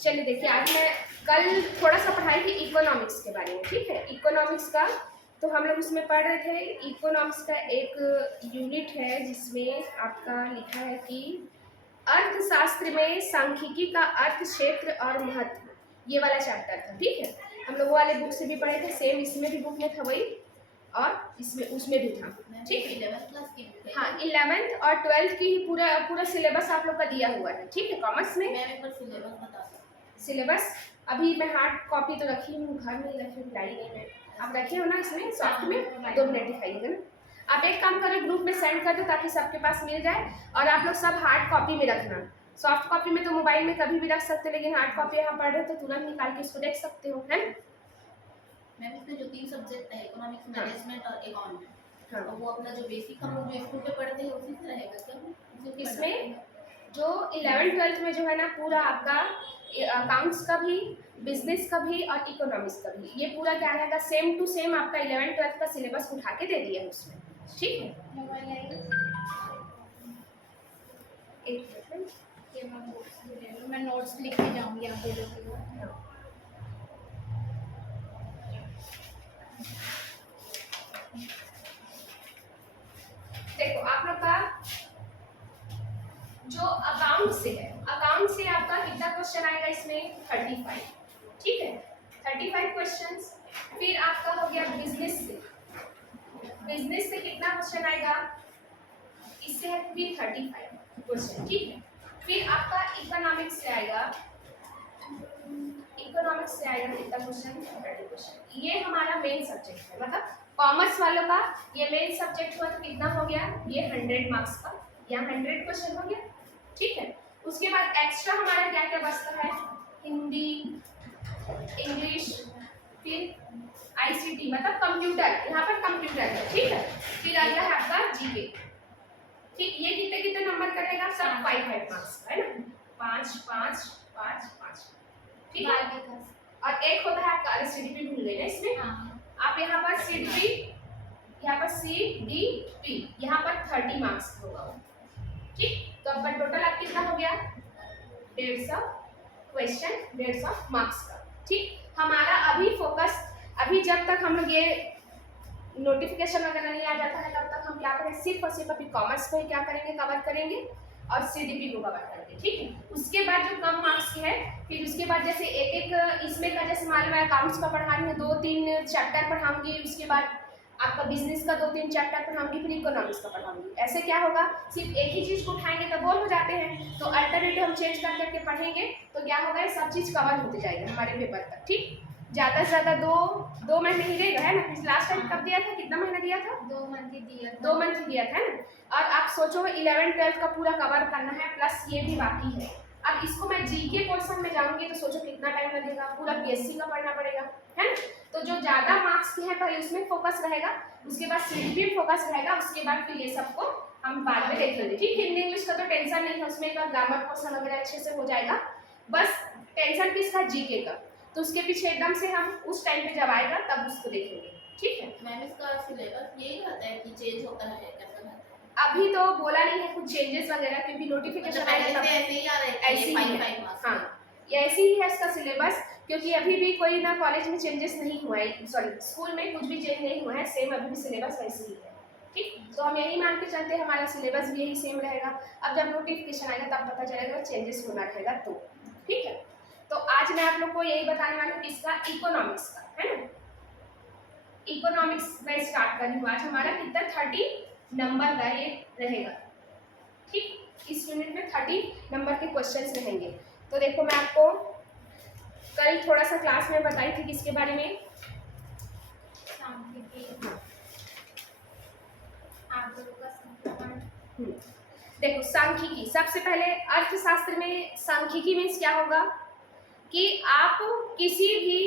चलिए देखिए, आज मैं कल थोड़ा सा पढ़ाई थी इकोनॉमिक्स के बारे में, ठीक है। इकोनॉमिक्स का तो हम लोग उसमें पढ़ रहे थे। इकोनॉमिक्स का एक यूनिट है जिसमें आपका लिखा है कि अर्थशास्त्र में सांख्यिकी का अर्थ, क्षेत्र और महत्व, ये वाला चैप्टर था, ठीक है। हम लोग वो वाले बुक से भी पढ़े थे, सेम इसमें भी बुक में था वही, और इसमें उसमें भी था, ठीक है। 11th क्लास की बुक है। हाँ, 11th और 12th की पूरा सिलेबस आप लोग का दिया हुआ है, ठीक है। कॉमर्स में मैं एक बार सिलेबस बता दूं। सिलेबस अभी मैं हार्ड कॉपी तो रखी हूँ, घर में ही रखी हूँ, लाई नहीं मैं। आप रखे हो ना इसमें सॉफ्ट में, 2 मिनट दिखाइएगा ना। आप एक काम करो, ग्रुप में सेंड कर दो ताकि सबके पास मिल जाए। और आप लोग सब हार्ड कॉपी में रखना। सॉफ्ट कॉपी में तो मोबाइल में कभी भी रख सकते, लेकिन हार्ड कॉपी यहाँ पढ़ रहे तो तुरंत निकाल के इसको देख सकते हो, है ना। मैम इसमें जो 3 सब्जेक्ट है, इकोनॉमिक्स, मैनेजमेंट और अकाउंट, हाँ, तो वो अपना जो बेसिक हम लोग जो स्कूल पे पढ़ते हैं उसी से रहेगा क्या? इसमें जो 11th-12th में जो है ना, पूरा आपका अकाउंट्स का भी, बिजनेस का भी और इकोनॉमिक्स का भी, ये पूरा क्या रहेगा, सेम टू सेम आपका 11th-12th का सिलेबस उठा के दे दिया है उसमें, ठीक है। एक मिनट, मैं नोट्स लिख के जाऊंगी, आप दे दो। देखो आप लोग का जो अकाउंट से है, अकाउंट से आपका कितना क्वेश्चन आएगा इसमें, 35, ठीक है। 35 क्वेश्चंस। फिर आपका हो गया बिजनेस से, बिजनेस से कितना क्वेश्चन आएगा, इससे है भी 35 क्वेश्चन, ठीक है। फिर आपका इकोनॉमिक्स से आएगा, इकोनॉमिक्स से आएगा कितना क्वेश्चन, 30 क्वेश्चन। ये हमारा मेन सब्जेक्ट है, मतलब कॉमर्स वालों का ये मेन सब्जेक्ट हुआ तो कितना हो गया, ये 100 मार्क्स का, यहाँ 100 क्वेश्चन हो गया, ठीक है। उसके बाद एक्स्ट्रा हमारा क्या क्या बचता है, हिंदी, इंग्लिश, फिर आईसीटी मतलब कंप्यूटर, यहाँ पर कंप्यूटर है, ठीक है। फिर आ गया है आपका जीके, ठीक। ये कितने कितने नंबर करेगा, सब 5 मार्क्स का है ना, 5 5 5 5, ठीक है। और एक होता है आपका, अरे सीडीपी भूल गए ना इसमें, आप यहाँ पर सीडीपी, यहाँ पर सीडीपी, यहाँ पर 30 मार्क्स होगा, ठीक। तो आपका टोटल आप कितना हो गया, 150 क्वेश्चन, 150 मार्क्स का, ठीक। हमारा अभी फोकस, अभी जब तक हम लोग ये नोटिफिकेशन वगैरह नहीं आ जाता है तब तक हम क्या करें, सिर्फ और सिर्फ अभी कॉमर्स को ही क्या करेंगे, कवर करेंगे और सीडीपी को कवर करेंगे, ठीक है। उसके बाद जो कम मार्क्स की है, फिर उसके बाद जैसे एक एक इसमें का, जैसे मान लो मैं अकाउंट्स का पढ़ा रही हूँ, 2-3 चैप्टर पढ़ाऊंगी, उसके बाद आपका बिजनेस का 2-3 चैप्टर पढ़ाऊंगी, फिर इकोनॉमिक्स का पढ़ाऊंगी। ऐसे क्या होगा, सिर्फ एक ही चीज़ को उठाएंगे तो बोर हो जाते हैं, तो अल्टरनेटिव हम चेंज कर करके पढ़ेंगे तो क्या होगा, सब चीज़ कवर होते जाएगा हमारे पेपर तक, ठीक। ज़्यादा से ज़्यादा दो महीने ही रहेगा, है ना। लास्ट टाइम कब दिया था, कितना महीना दिया था, 2 मंथ ही दिया था, 2 मंथ दिया था ना। और आप सोचो 11th-12th का पूरा कवर करना है, प्लस ये भी बाकी है। अब इसको मैं जीके पोर्शन में जाऊंगी तो सोचो कितना टाइम लगेगा, पूरा पीएससी का पढ़ना पड़ेगा, है ना। तो जो ज़्यादा मार्क्स के हैं पहले उसमें फोकस रहेगा, उसके बाद सीडीपी में फोकस रहेगा, उसके बाद फिर ये सबको हम बाद में देख लेंगे, ठीक। हिंदी इंग्लिश का तो टेंशन नहीं है, उसमें का ग्रामर पोर्शन वगैरह अच्छे से हो जाएगा, बस टेंशन किसका, जीके का। तो उसके पीछे एकदम से हम उस टाइम पे जब आएगा तब उसको देखेंगे, ठीक है। मैम इसका सिलेबस यही रहता है कि चेंज होता है, कैसा रहता है? अभी तो बोला नहीं है कुछ चेंजेस वगैरह, क्योंकि नोटिफिकेशन मतलब पहले से ऐसे ही आ रहा है, ऐसे ही है, 5 मार्क्स। हाँ, ये ऐसे ही है इसका सिलेबस, क्योंकि अभी भी कोई ना कॉलेज में चेंजेस नहीं हुआ है, सॉरी स्कूल में कुछ भी चेंज नहीं हुआ है, सेम अभी भी सिलेबस वैसे ही है, ठीक। तो हम यही मान के चलते हैं, हमारा सिलेबस भी यही सेम रहेगा। अब जब नोटिफिकेशन आएगा तब पता चलेगा चेंजेस होना रहेगा तो, ठीक है। तो आज मैं आप लोग को यही बताने वाली हूँ किसका, इकोनॉमिक्स का, है ना। इकोनॉमिक्स में स्टार्ट कर रही हूँ। आज हमारा कितना 30 नंबर का ये रहेगा, ठीक। इस यूनिट में 30 नंबर के क्वेश्चंस रहेंगे। तो देखो मैं आपको कल थोड़ा सा क्लास में बताई थी किसके बारे में, देखो सांख्यिकी। सबसे पहले अर्थशास्त्र में सांख्यिकी मीन्स क्या होगा कि आप किसी भी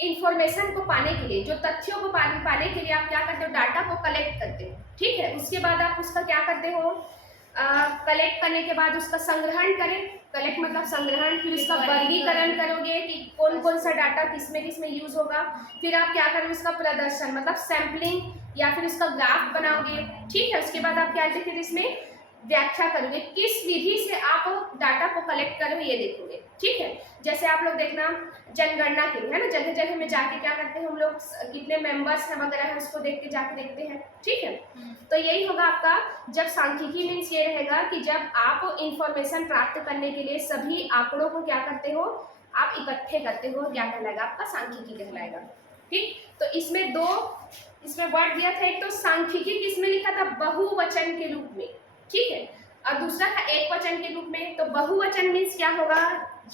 इंफॉर्मेशन को पाने के लिए, जो तथ्यों को पाने के लिए आप क्या करते हो, डाटा को कलेक्ट करते हो, ठीक है। उसके बाद आप उसका क्या करते हो, कलेक्ट करने के बाद उसका संग्रहण करें, कलेक्ट मतलब संग्रहण, फिर उसका वर्गीकरण करोगे कि कौन कौन सा डाटा किस में यूज होगा, फिर आप क्या करोगे उसका प्रदर्शन मतलब सैम्पलिंग, या फिर उसका ग्राफ बनाओगे, ठीक है। उसके बाद आप क्या देखोगे, इसमें व्याख्या करोगे, किस विधि से आप डाटा को कलेक्ट करोगे ये देखोगे, ठीक है। जैसे आप लोग देखना जनगणना के लिए है ना, जगह जगह में जाके क्या करते हैं हम लोग, कितने मेंबर्स हैं वगैरह है उसको देख के जाके देखते हैं, ठीक है। तो यही होगा आपका जब सांख्यिकी मीन्स ये रहेगा कि जब आप इंफॉर्मेशन प्राप्त करने के लिए सभी आंकड़ों को क्या करते हो, आप इकट्ठे करते हो, क्या कहलाएगा आपका सांख्यिकी कहलाएगा, ठीक। तो इसमें दो इसमें वर्ड दिया था, एक तो सांख्यिकी किसमें लिखा था, बहुवचन के रूप में, ठीक है, और दूसरा था एक वचन के रूप में। तो बहुवचन मीन्स क्या होगा,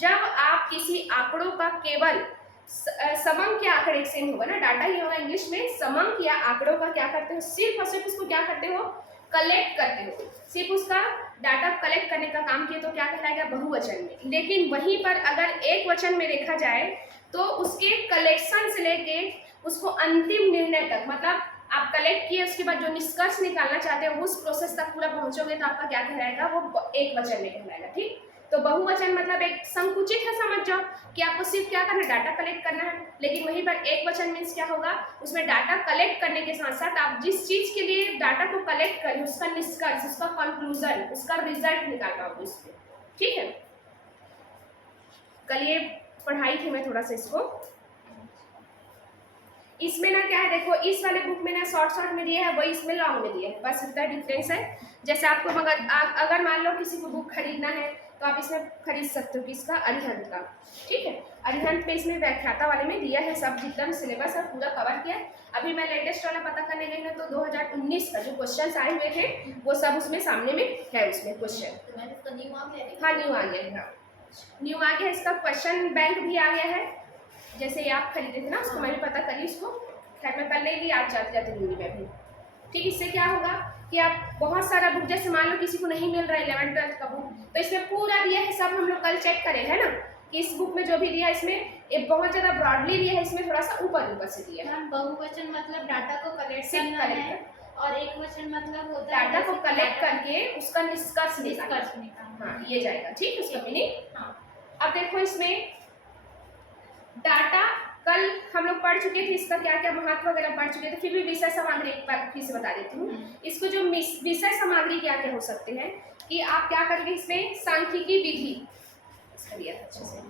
जब आप किसी आंकड़ों का केवल समंक या आंकड़े सेम होगा ना, डाटा ही होगा इंग्लिश में, समंक या आंकड़ों का क्या करते हो, सिर्फ और सिर्फ उसको क्या करते हो, कलेक्ट करते हो, सिर्फ उसका डाटा कलेक्ट करने का काम किए, तो क्या कहलाएगा बहुवचन में। लेकिन वहीं पर अगर एक वचन में देखा जाए तो उसके कलेक्शन से लेके उसको अंतिम निर्णय तक, मतलब आप कलेक्ट किए उसके बाद जो निष्कर्ष निकालना चाहते हो उस प्रोसेस तक पूरा पहुंचोगे तो आपका क्या कहलाएगा, वो एक वचन में कहलाएगा, ठीक। तो बहुवचन मतलब एक संकुचित है, समझ जाओ कि आपको सिर्फ क्या करना है, डाटा कलेक्ट करना है। लेकिन वहीं पर एक वचन मीन्स क्या होगा, उसमें डाटा कलेक्ट करने के साथ साथ आप जिस चीज के लिए डाटा को कलेक्ट करें उसका निष्कर्ष, उसका कंक्लूजन, उसका रिजल्ट निकाल पाओगे उसमें, ठीक है। कल ये पढ़ाई थी मैं थोड़ा सा इसको, इसमें ना क्या है देखो, इस वाले बुक में ना शॉर्ट में दिया है, वही इसमें लॉन्ग में दिया है, बस इतना डिफरेंस है। जैसे आपको अगर मान लो किसी को बुक खरीदना है तो आप इसमें खरीद सकते हो किसका, अरिहंत का, ठीक है। अरिहंत पे इसमें व्याख्याता वाले में दिया है सब, जितना भी सिलेबस है पूरा कवर किया है। अभी मैं लेटेस्ट वाला पता करने गई ना तो 2019 का जो क्वेश्चन आए हुए थे वो सब उसमें सामने में है, उसमें क्वेश्चन। तो मैम इसका न्यू आ गया है? हाँ न्यू आ गया है, हाँ न्यू आ गया है। इसका क्वेश्चन बैंक भी आ गया है, जैसे ये आप खरीदे थे ना उसको मैं भी पता करी उसको, खैर मैं कल नहीं ली, आज जाते जाते लूँगी मैं भी, ठीक। इससे क्या होगा कि आप बहुत सारा बुक, जैसे मान लो किसी को नहीं मिल रहा है 11th-12th का बुक, तो इसमें पूरा दिया है सब, हम लोग कल चेक करें है ना कि इस बुक में जो भी दिया है इसमें ये बहुत ज़्यादा ब्रॉडली दिया है, इसमें थोड़ा सा ऊपर से दिया है। मैम बहुवचन मतलब डाटा को कलेक्ट सिर्फ करना कलेक्ट है, और एक वचन मतलब होता है डाटा को जैसे कलेक्ट करके उसका निष्कर्ष निष्कर्ष निकालना। हाँ ये जाएगा, ठीक है, उसका मीनिंग। हाँ अब देखो इसमें डाटा कल हम लोग पढ़ चुके थे, इसका क्या क्या महत्व वगैरह पढ़ चुके थे, फिर भी विषय सामग्री एक बार फिर से बता देती हूँ। इसको जो विषय सामग्री क्या क्या हो सकते हैं कि आप क्या करोगे, इसमें सांख्यिकी विधि, इसका दिया था अच्छे से,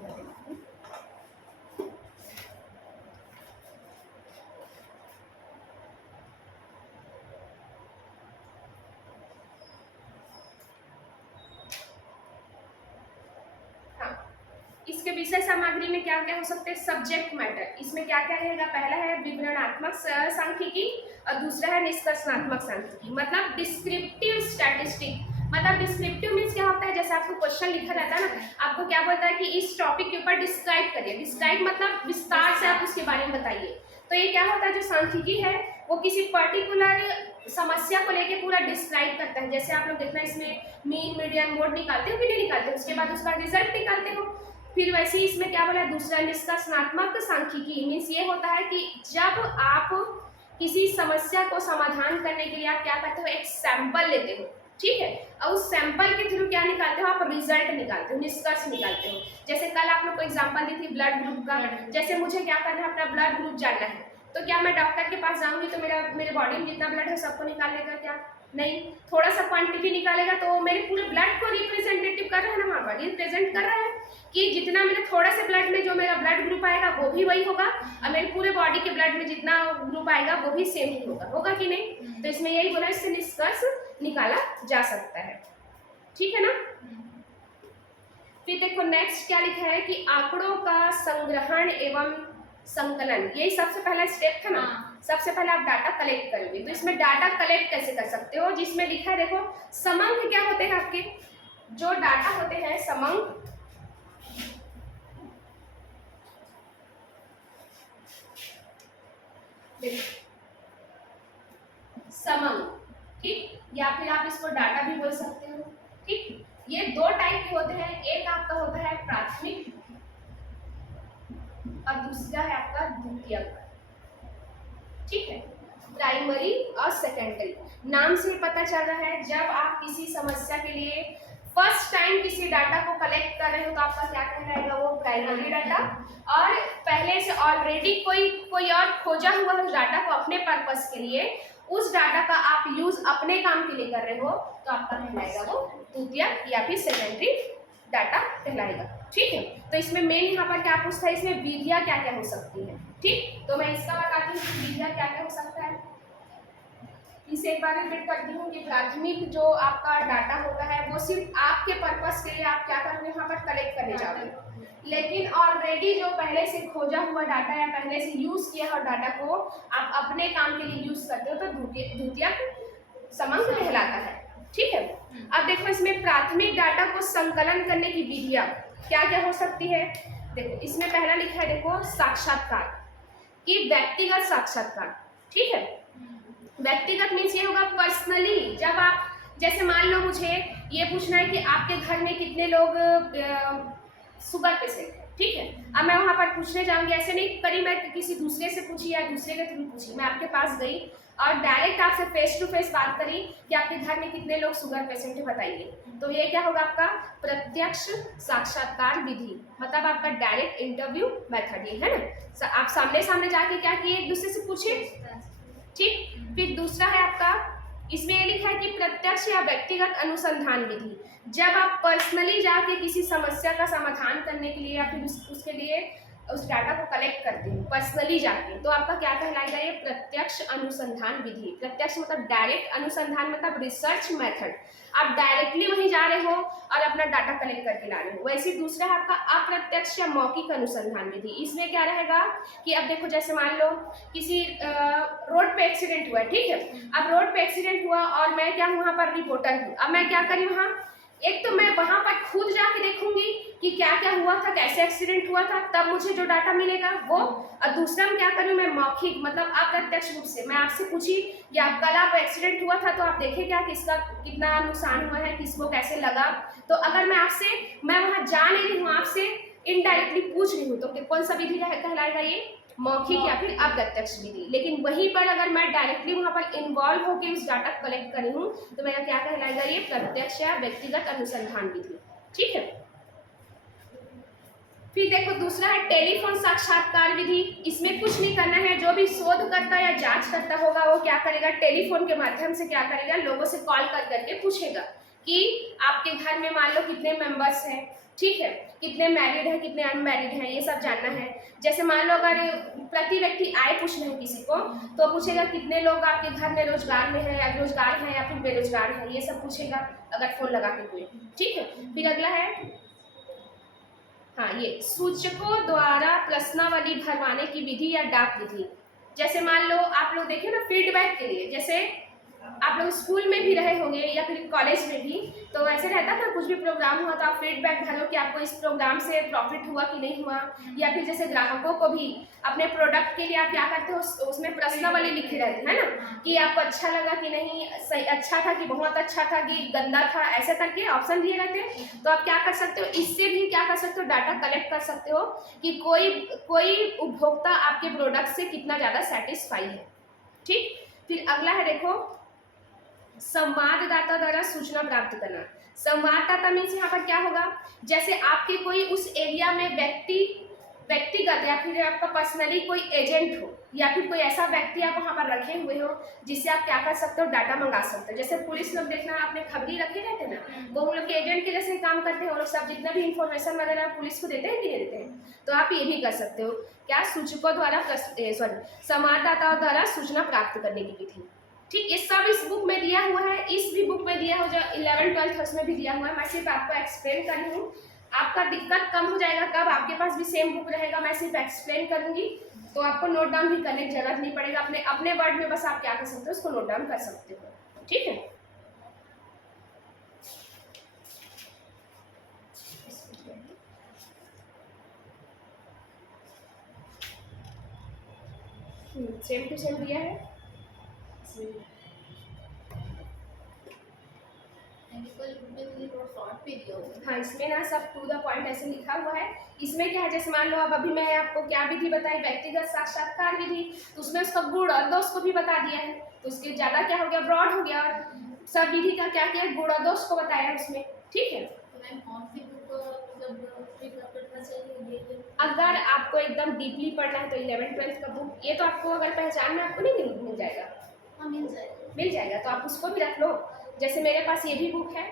इसके विषय सामग्री में क्या क्या हो सकते हैं, सब्जेक्ट मैटर, इसमें क्या क्या रहेगा, पहला है विवरणात्मक सांख्यिकी और दूसरा है निष्कर्षणात्मक सांख्यिकी, मतलब डिस्क्रिप्टिव स्टैटिस्टिक। मतलब डिस्क्रिप्टिव मीन्स क्या होता है, जैसे आपको क्वेश्चन लिखा रहता है ना, आपको क्या बोलता है कि इस टॉपिक के ऊपर डिस्क्राइब करिए, डिस्क्राइब मतलब विस्तार से आप उसके बारे में बताइए। तो ये क्या होता है, जो सांख्यिकी है वो किसी पर्टिकुलर समस्या को लेके पूरा डिस्क्राइब करता है। जैसे आप लोग देखना इसमें मीन मीडियन मोड निकालते हो कि नहीं निकालते, उसके बाद उसका रिजल्ट निकालते हो। फिर वैसे ही इसमें क्या बोला, दूसरा निष्कर्षणात्मक सांख्यिकी मीन्स ये होता है कि जब आप किसी समस्या को समाधान करने के लिए आप क्या करते हो, एक सैंपल लेते हो, ठीक है, और उस सैंपल के थ्रू क्या निकालते हो, आप रिजल्ट निकालते हो, निष्कर्ष निकालते हो। जैसे कल आप लोग को एग्जांपल दी थी ब्लड ग्रुप का, जैसे मुझे क्या करना है, अपना ब्लड ग्रुप जानना है, तो क्या मैं डॉक्टर के पास जाऊंगी तो मेरे बॉडी में जितना ब्लड है सबको निकाल लेगा क्या, नहीं, थोड़ा सा क्वांटिटी निकालेगा तो मेरे पूरे ब्लड को रिप्रेजेंटेटिव कर रहा है ना, वहाँ पर रिप्रेजेंट कर रहा है कि जितना मेरे थोड़ा से ब्लड में जो मेरा ब्लड ग्रुप आएगा वो भी वही होगा, और मेरे पूरे बॉडी के ब्लड में जितना ग्रुप आएगा वो भी सेम ही होगा कि नहीं। तो इसमें यही बोला, इससे निष्कर्ष निकाला जा सकता है, ठीक है ना। फिर देखो नेक्स्ट क्या लिखा है कि आंकड़ों का संग्रहण एवं संकलन, यही सबसे पहला स्टेप था ना। सबसे पहले आप डाटा कलेक्ट करोगे, तो इसमें डाटा कलेक्ट कैसे कर सकते हो, जिसमें लिखा है देखो समंक क्या होते हैं, आपके जो डाटा होते हैं समंक, समंक, ठीक, या फिर आप इसको डाटा भी बोल सकते हो, ठीक। ये दो टाइप के होते हैं, एक आपका होता है प्राथमिक और दूसरा है आपका द्वितीयक, ठीक है, प्राइमरी और सेकेंडरी। नाम से पता चल रहा है जब आप किसी समस्या के लिए फर्स्ट टाइम किसी डाटा को कलेक्ट कर रहे हो तो आपका क्या कहलाएगा, वो प्राइमरी डाटा, और पहले से ऑलरेडी कोई और खोजा हुआ उस डाटा को अपने पर्पस के लिए, उस डाटा का आप यूज अपने काम के लिए कर रहे हो तो आपका कहलाएगा वो द्वितीयक या फिर सेकेंडरी डाटा कहलाएगा। ठीक है, तो इसमें मेन यहाँ पर क्या पूछता है, इसमें विधियाँ क्या क्या हो सकती है। ठीक, तो मैं इसका बताती हूँ कि विधियाँ क्या क्या हो सकता है। इसे एक बार रिपीट करती हूँ कि प्राथमिक जो आपका डाटा होता है वो सिर्फ आपके पर्पस के लिए आप क्या करोगे, यहाँ पर कलेक्ट करने जाओगे। लेकिन ऑलरेडी जो पहले से खोजा हुआ डाटा या पहले से यूज किया हुआ डाटा को आप अपने काम के लिए यूज करते हो तो द्वितीयक समंक कहलाता है। ठीक है, अब देखो इसमें प्राथमिक डाटा को संकलन करने की विधियां क्या क्या हो सकती है। देखो इसमें पहला लिखा है, देखो साक्षात्कार कि व्यक्तिगत साक्षात्कार। ठीक है, व्यक्तिगत मीन्स ये होगा पर्सनली, जब आप जैसे मान लो मुझे ये पूछना है कि आपके घर में कितने लोग शुगर पेशेंट है। ठीक है, अब मैं वहाँ पर पूछने जाऊंगी, ऐसे नहीं करी मैं किसी दूसरे से पूछी या दूसरे के थ्रू पूछी, मैं आपके पास गई और डायरेक्ट आपसे फेस टू फेस बात करी कि आपके घर में कितने लोग शुगर पेशेंट है बताइए, तो ये क्या होगा आपका प्रत्यक्ष साक्षात्कार विधि, मतलब आपका डायरेक्ट इंटरव्यू मेथड ये है ना। आप सामने सामने जाके क्या किए, एक दूसरे से पूछे। ठीक, फिर दूसरा है आपका, इसमें ये लिखा है कि प्रत्यक्ष या व्यक्तिगत अनुसंधान विधि, जब आप पर्सनली जाके किसी समस्या का समाधान करने के लिए या फिर उसके लिए उस डाटा को कलेक्ट करते हैं पर्सनली जाके, तो आपका क्या कहलाएगा, ये प्रत्यक्ष अनुसंधान विधि। प्रत्यक्ष मतलब डायरेक्ट, अनुसंधान मतलब रिसर्च मेथड, आप डायरेक्टली वहीं जा रहे हो और अपना डाटा कलेक्ट करके ला रहे हो। वैसे दूसरा है आपका अप्रत्यक्ष या मौखिक अनुसंधान विधि। इसमें क्या रहेगा कि अब देखो जैसे मान लो किसी रोड पे एक्सीडेंट हुआ है। ठीक है, अब रोड पे एक्सीडेंट हुआ और मैं क्या हूँ वहाँ पर रिपोर्टर हूँ। अब मैं क्या करी वहाँ, एक तो मैं वहाँ पर खुद जाके देखूंगी कि क्या क्या हुआ था, कैसे एक्सीडेंट हुआ था, तब मुझे जो डाटा मिलेगा वो। और दूसरा मैं क्या करूँ, मैं मौखिक मतलब अप्रत्यक्ष रूप से मैं आपसे पूछी कि आप कल आप एक्सीडेंट हुआ था तो आप देखे क्या किसका कितना नुकसान हुआ है, किसको कैसे लगा। तो अगर मैं वहाँ जा नहीं रही हूँ, आपसे इनडायरेक्टली पूछ रही हूँ, तो कौन सा विधि कहलाएगा, ये मौखिक या फिर अप्रत्यक्ष विधि। लेकिन वहीं पर अगर मैं डायरेक्टली वहाँ पर इन्वॉल्व होकर उस डाटा कलेक्ट करी हूँ तो मेरा क्या कहलाएगा, ये प्रत्यक्ष या व्यक्तिगत अनुसंधान विधि। ठीक है, फिर देखो दूसरा है टेलीफोन साक्षात्कार विधि। इसमें कुछ नहीं करना है, जो भी शोधकर्ता या जांचकर्ता होगा वो क्या करेगा, टेलीफोन के माध्यम से क्या करेगा, लोगों से कॉल कर करके पूछेगा कि आपके घर में मान लो कितने मेंबर्स हैं। ठीक है, कितने मैरिड हैं कितने अनमैरिड हैं, ये सब जानना है। जैसे मान लो अगर प्रति व्यक्ति आय पूछना है किसी को तो पूछेगा कितने लोग आपके घर में रोजगार में है या रोजगार है या फिर बेरोजगार है, ये सब पूछेगा अगर फोन लगा के कोई। ठीक है, फिर अगला है हाँ, ये सूचकों द्वारा प्रश्नावली भरवाने की विधि या डाक विधि। जैसे मान लो आप लोग देखिए ना, फीडबैक के लिए, जैसे आप लोग स्कूल में भी रहे होंगे या फिर कॉलेज में भी, तो ऐसे रहता था कुछ भी प्रोग्राम हुआ तो आप फीडबैक भरो कि आपको इस प्रोग्राम से प्रॉफिट हुआ कि नहीं हुआ। या फिर जैसे ग्राहकों को भी अपने प्रोडक्ट के लिए आप क्या करते हो, उसमें प्रश्नावली लिखे रहते हैं ना कि आपको अच्छा लगा कि नहीं, सही अच्छा था कि बहुत अच्छा था कि गंदा था, ऐसे करके ऑप्शन दिए रहते हैं। तो आप क्या कर सकते हो, इससे भी क्या कर सकते हो, डाटा कलेक्ट कर सकते हो कि कोई उपभोक्ता आपके प्रोडक्ट से कितना ज़्यादा सेटिस्फाई है। ठीक, फिर अगला है देखो संवाददाता द्वारा सूचना प्राप्त करना। संवाददाता मीन्स यहाँ पर क्या होगा, जैसे आपके कोई उस एरिया में व्यक्तिगत या फिर आपका पर्सनली कोई एजेंट हो या फिर कोई ऐसा व्यक्ति आप वहाँ पर रखे हुए हो जिससे आप क्या कर सकते हो, डाटा मंगा सकते हो। जैसे पुलिस लोग देखना आपने खबरी रखे रहते हैं ना, वो उन लोग के एजेंट के जैसे काम करते हैं, वो लोग सब जितना भी इंफॉर्मेशन वगैरह पुलिस को देते हैं कि नहीं देते हैं। तो आप ये भी कर सकते हो, क्या सूचकों द्वारा संवाददाताओं द्वारा सूचना प्राप्त करने की विधि। ठीक, ये सब इस बुक में दिया हुआ है, इस भी बुक में दिया हुआ, जो 11th-12th है उसमें भी दिया हुआ है। मैं सिर्फ आपको एक्सप्लेन कर रही हूँ, आपका दिक्कत कम हो जाएगा। कब आपके पास भी सेम बुक रहेगा, मैं सिर्फ एक्सप्लेन करूँगी तो आपको नोट डाउन भी करने की जरूरत नहीं पड़ेगा। अपने वर्ड में बस आप क्या कर सकते हो, उसको नोट डाउन कर सकते हो। ठीक है, सेम टू सेम दिया है। हाँ, इसमें ना सब टू द पॉइंट ऐसे लिखा हुआ है। इसमें क्या है, जैसे मान लो अब अभी मैं आपको क्या विधि बताई, व्यक्तिगत साक्षात्कार विधि, तो उसमें उसका गुण और दोष को भी बता दिया है, तो उसके ज़्यादा क्या हो गया, ब्रॉड हो गया। और सब विधि का क्या किया, गुण और दोष को बताया उसमें। ठीक है, अगर आपको एकदम डीपली पढ़ना है तो 11th-12th का बुक, ये तो आपको अगर पहचान में आपको नहीं मिल जाएगा, हाँ मिल जाएगा। मिल जाएगा, तो आप उसको भी रख लो। जैसे मेरे पास ये भी बुक है,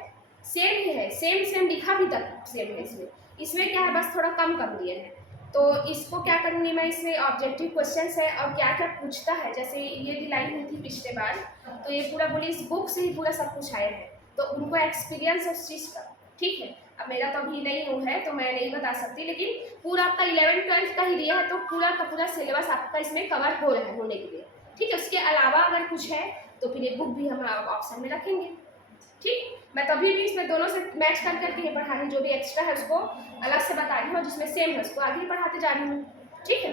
सेम ही है, सेम सेम लिखा भी तक सेम है इसमें। इसमें क्या है, बस थोड़ा कम कम दिए हैं। तो इसको क्या करूँगी मैं, इसमें ऑब्जेक्टिव क्वेश्चंस है और क्या क्या पूछता है। जैसे ये दिलाई हुई थी पिछले बार, तो ये पूरा बोली इस बुक से ही पूरा सब कुछ आया है, तो उनको एक्सपीरियंस है उस चीज़ का। ठीक है, अब मेरा तो अभी नहीं हुआ है तो मैं नहीं बता सकती, लेकिन पूरा आपका 11th-12th का ही दिया है, तो पूरा का पूरा सिलेबस आपका इसमें कवर हो रहा है होने के लिए। ठीक है, उसके अलावा अगर कुछ है तो फिर ये बुक भी हम ऑप्शन में रखेंगे। ठीक, मैं तभी भी इसमें दोनों से मैच कर करके ही पढ़ा रही हूँ, जो भी एक्स्ट्रा है उसको अलग से बता रही हूँ और जिसमें सेम है उसको आगे ही पढ़ाते जा रही हूँ। ठीक है,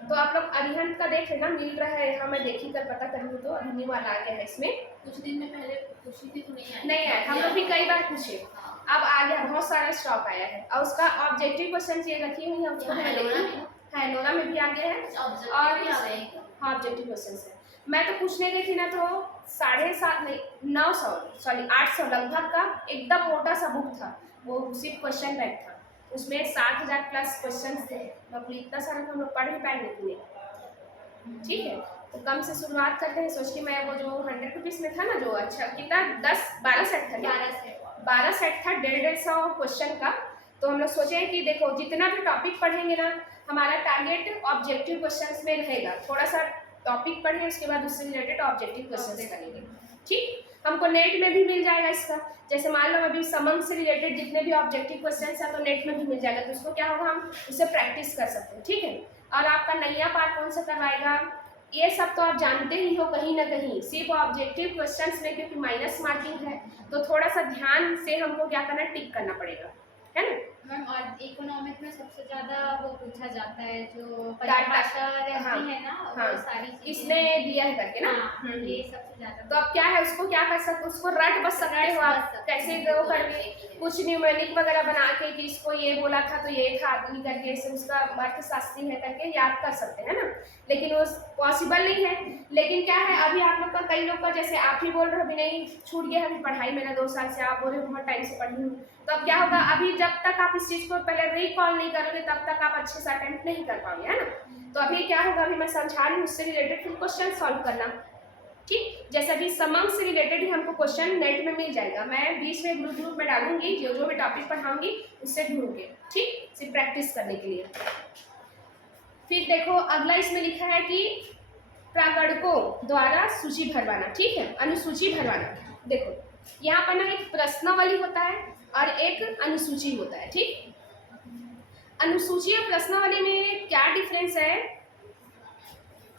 तो आप लोग अरिहंत का देख लेना, मिल रहा है यहाँ, मैं देखी कर पता करी हूँ, तो अभी न्यू वाला आ गया है इसमें। कुछ दिन में पहले पूछी थी तो नहीं आई। नहीं आया, हम लोग भी कई बार पूछे, अब आ गया, बहुत सारा स्टॉक आया है। और उसका ऑब्जेक्टिव क्वेश्चन ये रखी हुई है, उसको मैं देखी है, नोरा में भी आ गया है और हाँ ऑब्जेक्टिव क्वेश्चन है। मैं तो पूछने गई थी ना, तो 750 नहीं 900 सॉरी 800 लगभग का एकदम मोटा सा बुक था, वो सिर्फ क्वेश्चन बैंक था, उसमें 7000 प्लस क्वेश्चन थे। मतलब इतना सारा तो हम लोग पढ़ भी पाएंगे कि नहीं। ठीक है, तो कम से शुरुआत करते हैं। सोच के मैं वो जो 100 रुपीज़ में था ना, जो अच्छा कितना 10-12 सेट था, 12 सेट था 150 क्वेश्चन का। तो हम लोग सोचे कि देखो जितना भी टॉपिक पढ़ेंगे ना, हमारा टारगेट ऑब्जेक्टिव क्वेश्चंस में रहेगा। थोड़ा सा टॉपिक पढ़ें, उसके बाद उससे रिलेटेड ऑब्जेक्टिव क्वेश्चंस करेंगे। ठीक, हमको नेट में भी मिल जाएगा इसका। जैसे मान लो अभी समंग से रिलेटेड जितने भी ऑब्जेक्टिव क्वेश्चंस हैं तो नेट में भी मिल जाएगा, तो उसको क्या होगा, हम उससे प्रैक्टिस कर सकते हैं। ठीक है, और आपका नया पार्ट कौन सा करवाएगा, ये सब तो आप जानते ही हो कहीं ना कहीं, सिर्फ ऑब्जेक्टिव क्वेश्चंस में क्योंकि माइनस मार्किंग है, तो थोड़ा सा ध्यान से हमको क्या करना, टिक करना पड़ेगा, है ना। मैम, और इकोनॉमिक में सबसे ज्यादा वो पूछा जाता है जो डाटा, परिभाषा रहती हाँ, है ना, हाँ, वो सारी चीजें किसने दिया है करके ना। हाँ, ये सबसे ज्यादा। तो अब क्या है, उसको क्या कर सकते हो, उसको रट बस सकते हो आप, कैसे वो करके कुछ न्यूमेरिक वगैरह बना के कि इसको ये बोला था तो ये था आदमी करके, इससे उसका अर्थशास्त्री है करके याद कर सकते हैं ना, लेकिन वो पॉसिबल नहीं है। लेकिन क्या है, अभी आप लोग का कई लोग का, जैसे आप ही बोल रहे हो अभी नहीं छूट गया है अभी पढ़ाई मेरा 2 साल से, आप बोल रहे हो बहुत टाइम से पढ़ी हूँ, तो अब क्या होगा, अभी जब तक आप इस चीज़ को पहले रिकॉल नहीं करोगे तब तक आप अच्छे से अटेम्प्ट नहीं कर पाओगे, है ना। तो अभी क्या होगा, अभी मैं समझा रही हूँ, उससे रिलेटेड फिर क्वेश्चन सॉल्व करना। ठीक, जैसे अभी समंग से रिलेटेड ही हमको क्वेश्चन नेट में मिल जाएगा, मैं बीच में ग्रुप में डालूंगी, जो भी टॉपिक पढ़ाऊंगी उससे ढूंढ के, ठीक, सिर्फ प्रैक्टिस करने के लिए। फिर देखो अगला इसमें लिखा है कि प्रागणकों द्वारा सूची भरवाना। ठीक है, अनुसूची भरवाना। देखो यहाँ पर ना एक प्रश्नावली होता है और एक अनुसूची होता है। ठीक, अनुसूची और प्रश्नावली में क्या डिफरेंस है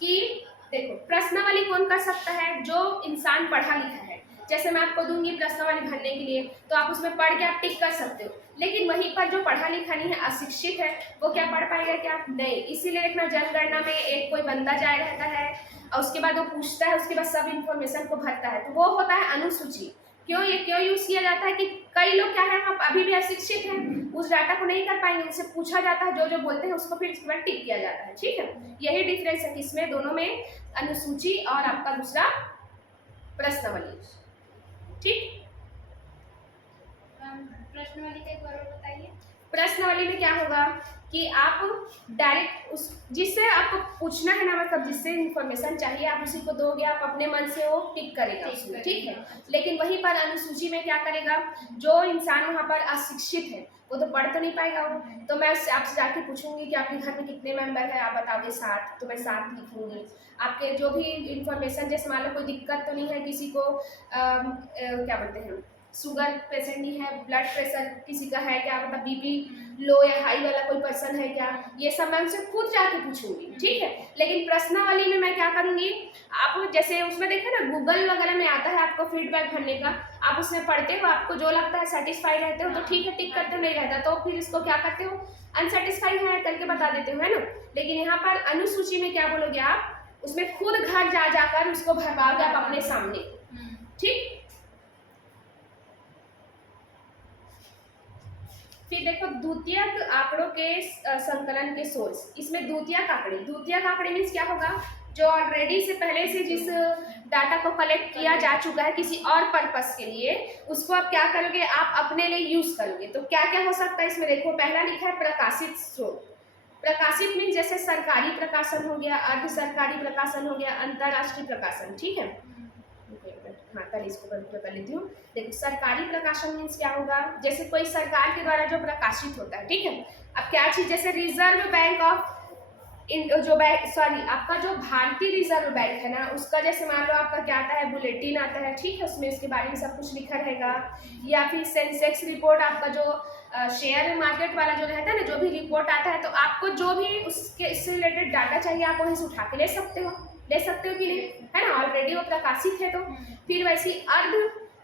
कि देखो प्रश्नावली कौन कर सकता है, जो इंसान पढ़ा लिखा है। जैसे मैं आपको दूंगी प्रश्नावली भरने के लिए, तो आप उसमें पढ़ के आप टिक कर सकते हो, लेकिन वहीं पर जो पढ़ा लिखा नहीं है, अशिक्षित है, वो क्या पढ़ पाएगा, क्या नहीं। इसीलिए देखना जनगणना में एक कोई बंदा जाए रहता है और उसके बाद वो पूछता है, उसके बाद सब इंफॉर्मेशन को भरता है, तो वो होता है अनुसूची। क्यों, ये क्यों यूज किया जाता है कि कई लोग क्या है, आप अभी भी अशिक्षित हैं, उस डाटा को नहीं कर पाएंगे, उनसे पूछा जाता है, जो जो बोलते हैं उसको फिर इसके बाद टिक किया जाता है। ठीक है, यही डिफरेंस है कि इसमें दोनों में, अनुसूची और आपका दूसरा प्रश्नावली। ठीक, प्रश्नावली का एक बार और बताइए। प्रश्नावली में क्या होगा कि आप डायरेक्ट उस जिससे आपको पूछना है ना, मतलब जिससे इंफॉर्मेशन चाहिए आप उसी को दोगे, आप अपने मन से वो टिक करेगा उसमें। ठीक है, लेकिन वहीं पर अनुसूची में क्या करेगा, जो इंसान वहाँ पर अशिक्षित है वो तो पढ़ तो नहीं पाएगा वो, तो मैं आपसे जाके पूछूंगी कि आपके घर में कितने मेंबर है, आप बताओगे 7, तो मैं 7 लिखूंगी। आपके जो भी इंफॉर्मेशन, जैसे मान लो कोई दिक्कत तो नहीं है किसी को, क्या बोलते हैं, शुगर पेशेंट नहीं है, ब्लड प्रेशर किसी का है क्या, मतलब बीपी लो या हाई वाला कोई पर्सन है क्या, ये सब मैं उनसे खुद जाके पूछूंगी। ठीक है, लेकिन प्रश्नावली में मैं क्या करूंगी, आप जैसे उसमें देखें ना गूगल वगैरह में आता है आपको फीडबैक भरने का, आप उसमें पढ़ते हो, आपको जो लगता है सेटिस्फाई रहते हो तो ठीक है टिक करते हो, नहीं रहता तो फिर इसको क्या करते हो, अनसेटिस्फाइड है करके बता देते हो, है ना। लेकिन यहाँ पर अनुसूची में क्या बोलोगे आप, उसमें खुद घर जा जाकर उसको भरवाओगे आप अपने सामने। ठीक, फिर देखो द्वितीयक आंकड़ों के संकलन के सोर्स, इसमें द्वितीयक आंकड़े मीन्स क्या होगा, जो ऑलरेडी से पहले से जिस डाटा को कलेक्ट किया जा चुका है किसी और पर्पस के लिए, उसको आप क्या करोगे, आप अपने लिए यूज करोगे। तो क्या क्या हो सकता है इसमें, देखो पहला लिखा है प्रकाशित स्रोत, प्रकाशित मीन जैसे सरकारी प्रकाशन हो गया, अर्ध सरकारी प्रकाशन हो गया, अंतर्राष्ट्रीय प्रकाशन, ठीक है। हाँ, कल इसको कर लेती हूँ। देखो, सरकारी प्रकाशन मीन्स क्या होगा, जैसे कोई सरकार के द्वारा जो प्रकाशित होता है, ठीक है। अब क्या चीज, जैसे रिजर्व बैंक ऑफ जो बैंक, सॉरी, आपका जो भारतीय रिजर्व बैंक है ना, उसका जैसे मान लो आपका क्या आता है, बुलेटिन आता है, ठीक है, उसमें इसके बारे में सब कुछ लिखा रहेगा। या फिर सेंसेक्स रिपोर्ट, आपका जो शेयर मार्केट वाला जो रहता है ना, जो भी रिपोर्ट आता है, तो आपको जो भी उसके इससे रिलेटेड डाटा चाहिए आप वहीं से उठा के ले सकते हो कि नहीं, है ना, ऑलरेडी वो प्रकाशित है। तो फिर वैसी अर्ध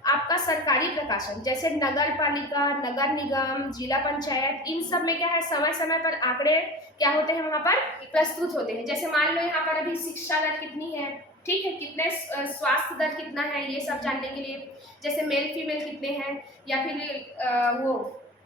आपका सरकारी प्रकाशन, जैसे नगर पालिका, नगर निगम, जिला पंचायत, इन सब में क्या है, समय समय पर आंकड़े क्या होते हैं, वहाँ पर प्रस्तुत होते हैं। जैसे मान लो यहाँ पर अभी शिक्षा दर कितनी है, ठीक है, कितने स्वास्थ्य दर कितना है, ये सब जानने के लिए, जैसे मेल फीमेल कितने हैं, या फिर वो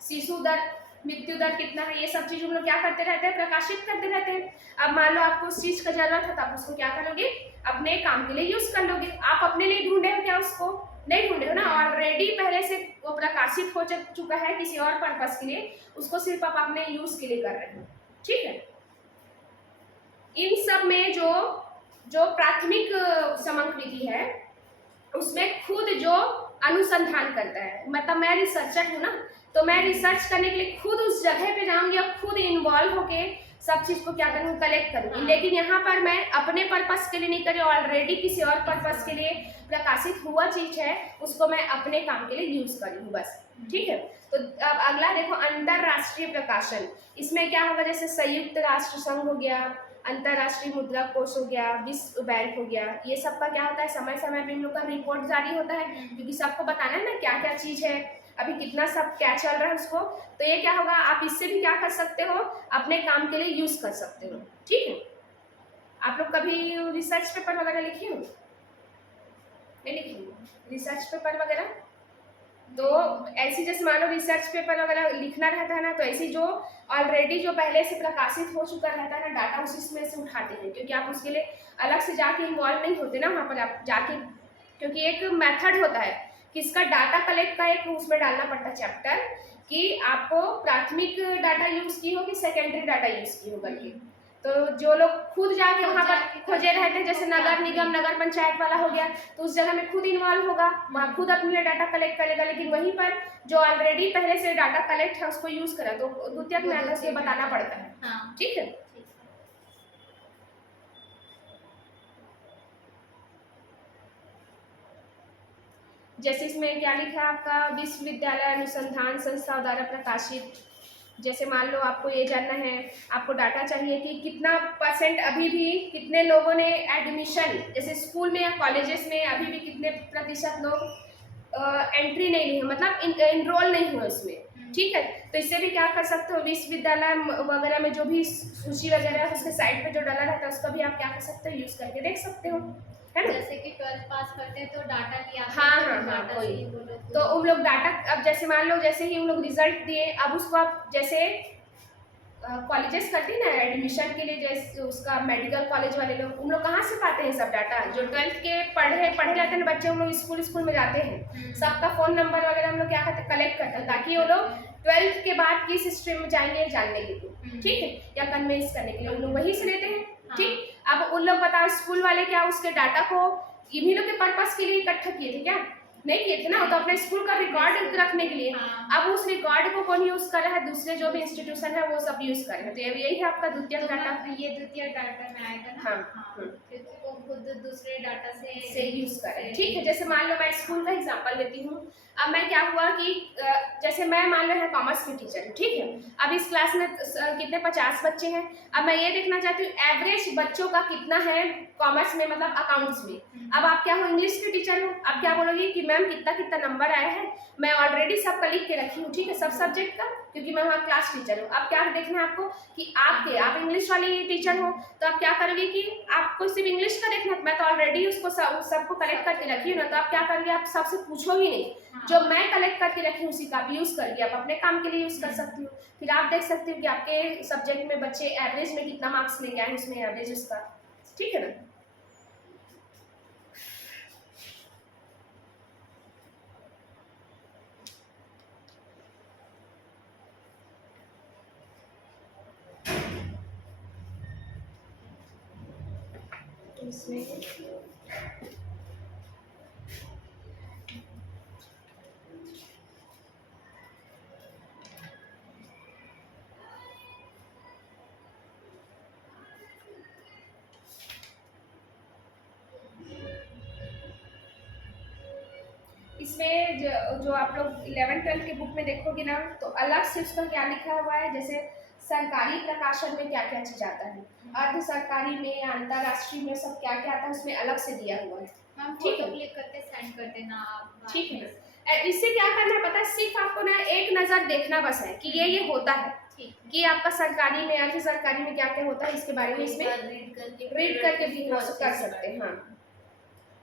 शिशु दर, मृत्यु दर कितना है, ये सब चीज हम लोग क्या करते रहते हैं, प्रकाशित करते रहते हैं। अब मान लो आपको उस चीज का जरूरत है, तो आप उसको क्या करोगे, अपने काम के लिए यूज कर लोगे। आप अपने लिए ढूंढे हो क्या, उसको नहीं ढूंढे हो ना, ऑलरेडी पहले से वो प्रकाशित हो चुका है किसी और पर्पस के लिए, उसको सिर्फ आप अपने यूज के लिए कर रहे हो, ठीक है। इन सब में जो प्राथमिक समंक विधि है, उसमें खुद जो अनुसंधान करता है, मतलब मैं रिसर्चर हूँ ना, तो मैं रिसर्च करने के लिए खुद उस जगह पे जाऊंगी और खुद इन्वॉल्व होके सब चीज को क्या करूँगी, कलेक्ट करूंगी। लेकिन यहाँ पर मैं अपने पर्पस के लिए नहीं कर रही, ऑलरेडी किसी और पर्पस के लिए प्रकाशित हुआ चीज है, उसको मैं अपने काम के लिए यूज कर रही हूँ बस, ठीक है। तो अब अगला देखो, अंतरराष्ट्रीय प्रकाशन। इसमें क्या होगा, जैसे संयुक्त राष्ट्र संघ हो गया, अंतरराष्ट्रीय मुद्रा कोष हो गया, विश्व बैंक हो गया, ये सब का क्या होता है, समय समय पे इन लोग का रिपोर्ट जारी होता है, क्योंकि सबको बताना है ना क्या क्या चीज है, अभी कितना सब क्या चल रहा है उसको। तो ये क्या होगा, आप इससे भी क्या कर सकते हो, अपने काम के लिए यूज कर सकते हो, ठीक है। आप लोग कभी रिसर्च पेपर वगैरह लिखे हो, नहीं लिखे हो रिसर्च पेपर वगैरह? तो ऐसी जैसे मान लो रिसर्च पेपर वगैरह लिखना रहता है ना, तो ऐसी जो ऑलरेडी जो पहले से प्रकाशित हो चुका रहता है ना डाटा, उसी में से उठाते हैं, क्योंकि आप उसके लिए अलग से जाके इन्वॉल्व नहीं होते ना वहाँ पर आप जाके, क्योंकि एक मेथड होता है कि इसका डाटा कलेक्ट का एक उसमें डालना पड़ता है चैप्टर, कि आपको प्राथमिक डाटा यूज की हो कि सेकेंडरी डाटा यूज की हो करके। तो जो लोग खुद जाके वहाँ पर खोजे रहते हैं, जैसे नगर निगम, नगर पंचायत वाला हो गया, तो उस जगह में खुद इन्वॉल्व होगा, वहाँ खुद अपने लिए डाटा कलेक्ट करेगा। लेकिन वहीं पर जो ऑलरेडी पहले से डाटा कलेक्ट है उसको यूज करा, तो द्वितीयक मेथड से बताना पड़ता है, ठीक है। जैसे इसमें क्या लिखा है आपका, विश्वविद्यालय अनुसंधान संस्था द्वारा प्रकाशित, जैसे मान लो आपको ये जानना है, आपको डाटा चाहिए कि कितना परसेंट अभी भी कितने लोगों ने एडमिशन, जैसे स्कूल में या कॉलेजेस में अभी भी कितने प्रतिशत लोग एंट्री नहीं ली है, मतलब इनरोल नहीं हुए इसमें, ठीक है। तो इससे भी क्या कर सकते हो, विश्वविद्यालय वगैरह में जो भी सूची वगैरह है उसके साइड पे जो डाला रहता है उसका भी आप क्या कर सकते हो, यूज करके देख सकते हो, है ना। जैसे कि 12th पास करते हैं तो डाटा लिया, हाँ, कोई तो उन लोग डाटा, अब जैसे मान लो जैसे ही उन लोग रिजल्ट दिए, अब उसको आप जैसे कॉलेजेस करती है ना एडमिशन के लिए, जैसे उसका मेडिकल कॉलेज वाले लोग, उन लोग कहाँ से पाते हैं सब डाटा, जो 12th के पढ़े जाते हैं बच्चे, उन लोग स्कूल में जाते हैं, सबका फोन नंबर वगैरह हम लोग क्या करते हैं, कलेक्ट करते हैं, ताकि वो लोग 12th के बाद किस स्ट्रीम में जाएंगे जानने के लिए, ठीक है, या कन्विंस करने के लिए उन लोग वहीं से लेते हैं, ठीक। अब उन लोग बताओ स्कूल वाले क्या उसके डाटा को इन्हीं लोग के पर्पस के लिए इकट्ठा किए थे क्या, नहीं किए थे ना, तो अपने स्कूल का रिकॉर्ड रखने के लिए। अब उस रिकॉर्ड को कौन यूज कर रहा है, दूसरे जो भी इंस्टीट्यूशन है वो सब यूज कर रहे हैं, तो यही है आपका द्वितीयक डाटा, ये द्वितीयक डाटा में आएगा ना। हाँ, क्योंकि वो खुद दूसरे डाटा से यूज कर रहे हैं, ठीक है। जैसे मान लो मैं स्कूल का एग्जांपल लेती हूँ, अब मैं क्या हुआ कि जैसे मैं मान लो है कॉमर्स की टीचर हूँ, ठीक है, अब इस क्लास में कितने 50 बच्चे हैं, अब मैं ये देखना चाहती हूँ एवरेज बच्चों का कितना है कॉमर्स में, मतलब अकाउंट्स में। अब आप क्या हो, इंग्लिश की टीचर हो, अब क्या बोलोगी कि मैम कितना नंबर आया है, मैं ऑलरेडी सबका लिख के रखी हूँ, ठीक है, सब सब्जेक्ट का, क्योंकि मैं वहाँ क्लास टीचर हूँ। अब क्या देखना है आपको कि आप इंग्लिश वाली टीचर हो, तो आप क्या करोगे कि आपको सिर्फ इंग्लिश का देखना है, मैं तो ऑलरेडी उसको सबको कलेक्ट करके रखी हूँ ना, तो आप क्या करोगे, आप सबसे पूछोगे नहीं, जो मैं कलेक्ट करके रखी हूँ उसी का आप यूज करके आप अपने काम के लिए यूज कर सकती हो। फिर आप देख सकते हो कि आपके सब्जेक्ट में बच्चे एवरेज में कितना मार्क्स लेके आए उसमें एवरेज उसका, ठीक है ना। इसमें इसमें जो आप लोग 11-12 के बुक में देखोगे ना, तो अलग से उसका क्या लिखा हुआ है, जैसे सरकारी प्रकाशन में क्या क्या चीज आता है, अर्ध सरकारी में, अंतर्राष्ट्रीय में, सब क्या क्या आता है उसमें अलग से दिया हुआ है। मैम ठीक फोटो है। क्लिक करके सेंड कर देना आप। ठीक है ना। इससे क्या करना है पता है, सिर्फ आपको ना एक नज़र देखना बस है कि ये होता है, ठीक है। कि आपका सरकारी में, अर्ध सरकारी में क्या क्या होता है, इसके बारे में इसमें रीड करके भी कर सकते हैं। हाँ,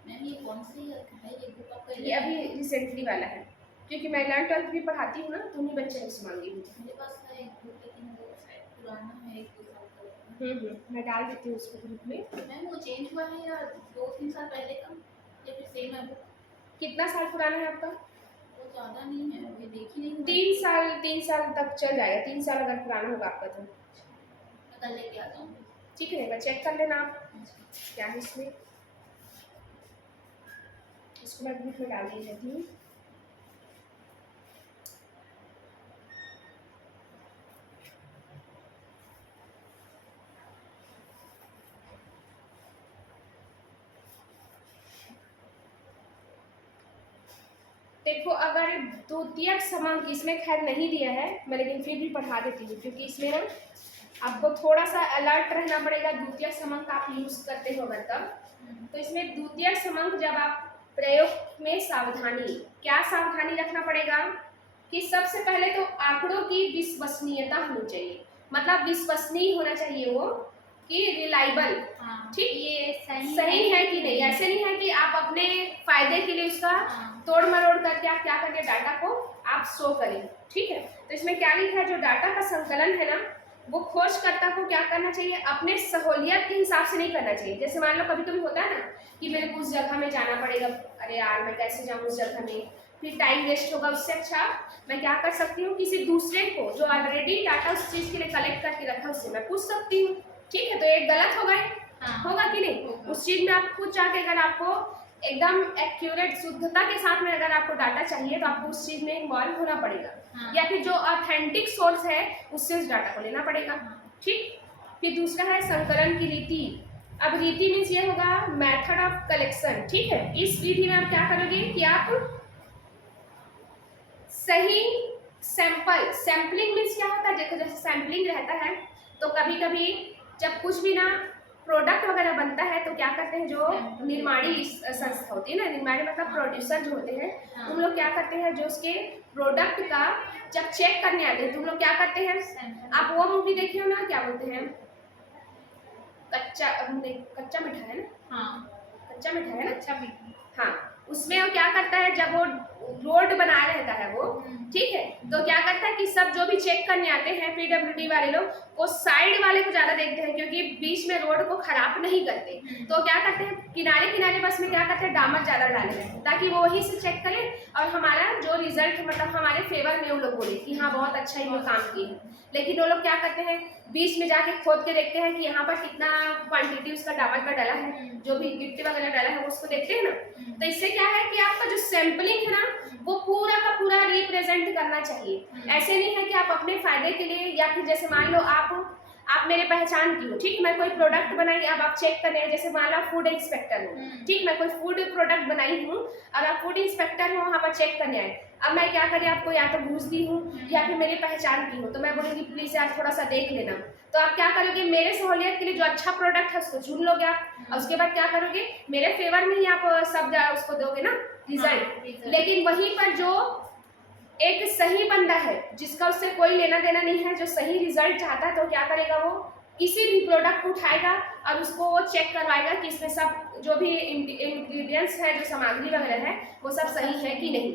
मैम ये कौन सी है ये बुक आपका? ये अभी रिसेंटली वाला है, क्योंकि मैं 11-12 भी पढ़ाती हूँ ना, तो उन्हीं बच्चे से मांगी हूँ। मेरे पास है एक बुक, लेकिन वो शायद पुराना है, 1-2 साल का। मैं डाल देती हूँ उसको ग्रुप में। मैम वो चेंज हुआ है या 2-3 साल पहले का, या फिर सेम है बुक? कितना साल पुराना है आपका? वो ज़्यादा नहीं है, अभी देखी नहीं। 3 साल तक चल जाएगा, 3 साल अगर पुराना होगा आपका तो। मैं कल लेके आ जाऊँगी। ठीक है, मैं चेक कर लेना आप क्या है इसमें। इसको मैं ग्रुप में डाल दी देती हूँ। देखो, अगर द्वितीयक समांक इसमें खैर नहीं दिया है मैं, लेकिन फिर भी पढ़ा देती हूँ, क्योंकि इसमें ना आपको थोड़ा सा अलर्ट रहना पड़ेगा। द्वितीयक समांक आप यूज करते हो अगर तब, तो इसमें द्वितीयक समांक जब आप प्रयोग में सावधानी, क्या सावधानी रखना पड़ेगा कि सबसे पहले तो आंकड़ों की विश्वसनीयता होनी चाहिए, मतलब विश्वसनीय होना चाहिए वो, कि रिलायबल। हाँ, ठीक, ये सही है कि नहीं। ऐसे नहीं है कि आप अपने फायदे के लिए उसका हाँ। तोड़ मरोड़ करके आप क्या करें, डाटा को आप शो करें। ठीक है, तो इसमें क्या लिखा है, जो डाटा का संकलन है ना, वो खोजकर्ता को क्या करना चाहिए, अपने सहूलियत के हिसाब से नहीं करना चाहिए। जैसे मान लो कभी कभी होता है ना कि मेरे को उस जगह में जाना पड़ेगा, अरे यार मैं कैसे जाऊँ उस जगह में, फिर टाइम वेस्ट होगा। उससे अच्छा मैं क्या कर सकती हूँ, किसी दूसरे को जो ऑलरेडी डाटा उस चीज़ के लिए कलेक्ट करके रखा है उससे मैं पूछ सकती हूँ। ठीक है, तो एक गलत होगा ही, होगा कि नहीं? उस चीज़ में आप खुद जाके, अगर आपको एकदम एक्यूरेट शुद्धता के साथ में अगर आपको डाटा चाहिए तो आपको उस चीज़ में इन्वॉल्व होना पड़ेगा। हाँ। या फिर जो ऑथेंटिक सोर्स है उससे उस डाटा को लेना पड़ेगा। ठीक, फिर दूसरा है संकलन की रीति। अब रीति मीन्स ये होगा मेथड ऑफ कलेक्शन। ठीक है, इस विधि में आप क्या करोगे कि आप सही सैम्पलिंग मीन्स क्या होता है, देखो जैसे सैम्पलिंग रहता है तो कभी कभी जब कुछ भी ना प्रोडक्ट वगैरह बनता है तो क्या करते हैं, जो निर्माणी संस्था होती है ना, निर्माणी मतलब प्रोड्यूसर जो होते हैं, तुम लोग क्या करते हैं, जो उसके प्रोडक्ट का जब चेक करने आते हैं तुम लोग क्या करते हैं, आप वो मूवी देखे हो ना, क्या बोलते हैं, कच्चा मिठा है ना, हाँ, कच्चा मिठा है ना, अच्छा भी। हाँ, उसमें वो क्या करता है, जब वो रोड बना रहता है वो, ठीक है, तो क्या करता है कि सब जो भी चेक करने आते हैं पीडब्ल्यूडी वाले लोग, वो साइड वाले को ज़्यादा देखते हैं, क्योंकि बीच में रोड को खराब नहीं करते। तो क्या करते हैं, किनारे किनारे बस में क्या करते हैं, डामर ज़्यादा डाले हैं, ताकि वो वहीं से चेक करें और हमारा जो रिजल्ट मतलब हमारे फेवर में वो लोग बोले कि हाँ बहुत अच्छा ही वो काम किए हैं। लेकिन वो लोग क्या करते हैं, बीच में जाके खोद के देखते हैं कि यहाँ पर कितना क्वांटिटी उसका डामर का डाला है, जो भी गिट्टी वगैरह डाला है वो उसको देखते हैं ना। तो इससे क्या है कि आपका जो सैम्पलिंग है ना, वो पूरा का पूरा रिप्रेजेंट करना चाहिए। ऐसे नहीं है कि आप अपने फायदे के लिए, या फिर जैसे मान लो आप मेरे पहचान की हो, ठीक, मैं कोई प्रोडक्ट बनाई, अब आप चेक करने हैं, जैसे मान लो आप फूड इंस्पेक्टर हो, ठीक, मैं कोई फूड प्रोडक्ट बनाई हूँ और आप फूड इंस्पेक्टर हो, वहाँ पर चेक करने आए, अब मैं क्या करें, आपको या तो घूस दी हूँ या फिर मेरी पहचान की हो, तो मैं बोलूँगी प्लीज़ यार थोड़ा सा देख लेना। तो आप क्या करोगे, मेरे सहूलियत के लिए जो अच्छा प्रोडक्ट है उसको चुन लोगे आप, और उसके बाद क्या करोगे, मेरे फेवर में ही आप सब उसको दोगे ना रिजल्ट। लेकिन वहीं पर जो एक सही बंदा है जिसका उससे कोई लेना देना नहीं है, जो सही रिजल्ट चाहता है, तो क्या करेगा, वो किसी भी प्रोडक्ट को उठाएगा और उसको वो चेक करवाएगा कि इसमें सब जो भी इंग्रेडिएंट्स है, जो सामग्री वगैरह है, वो सब सही है कि नहीं।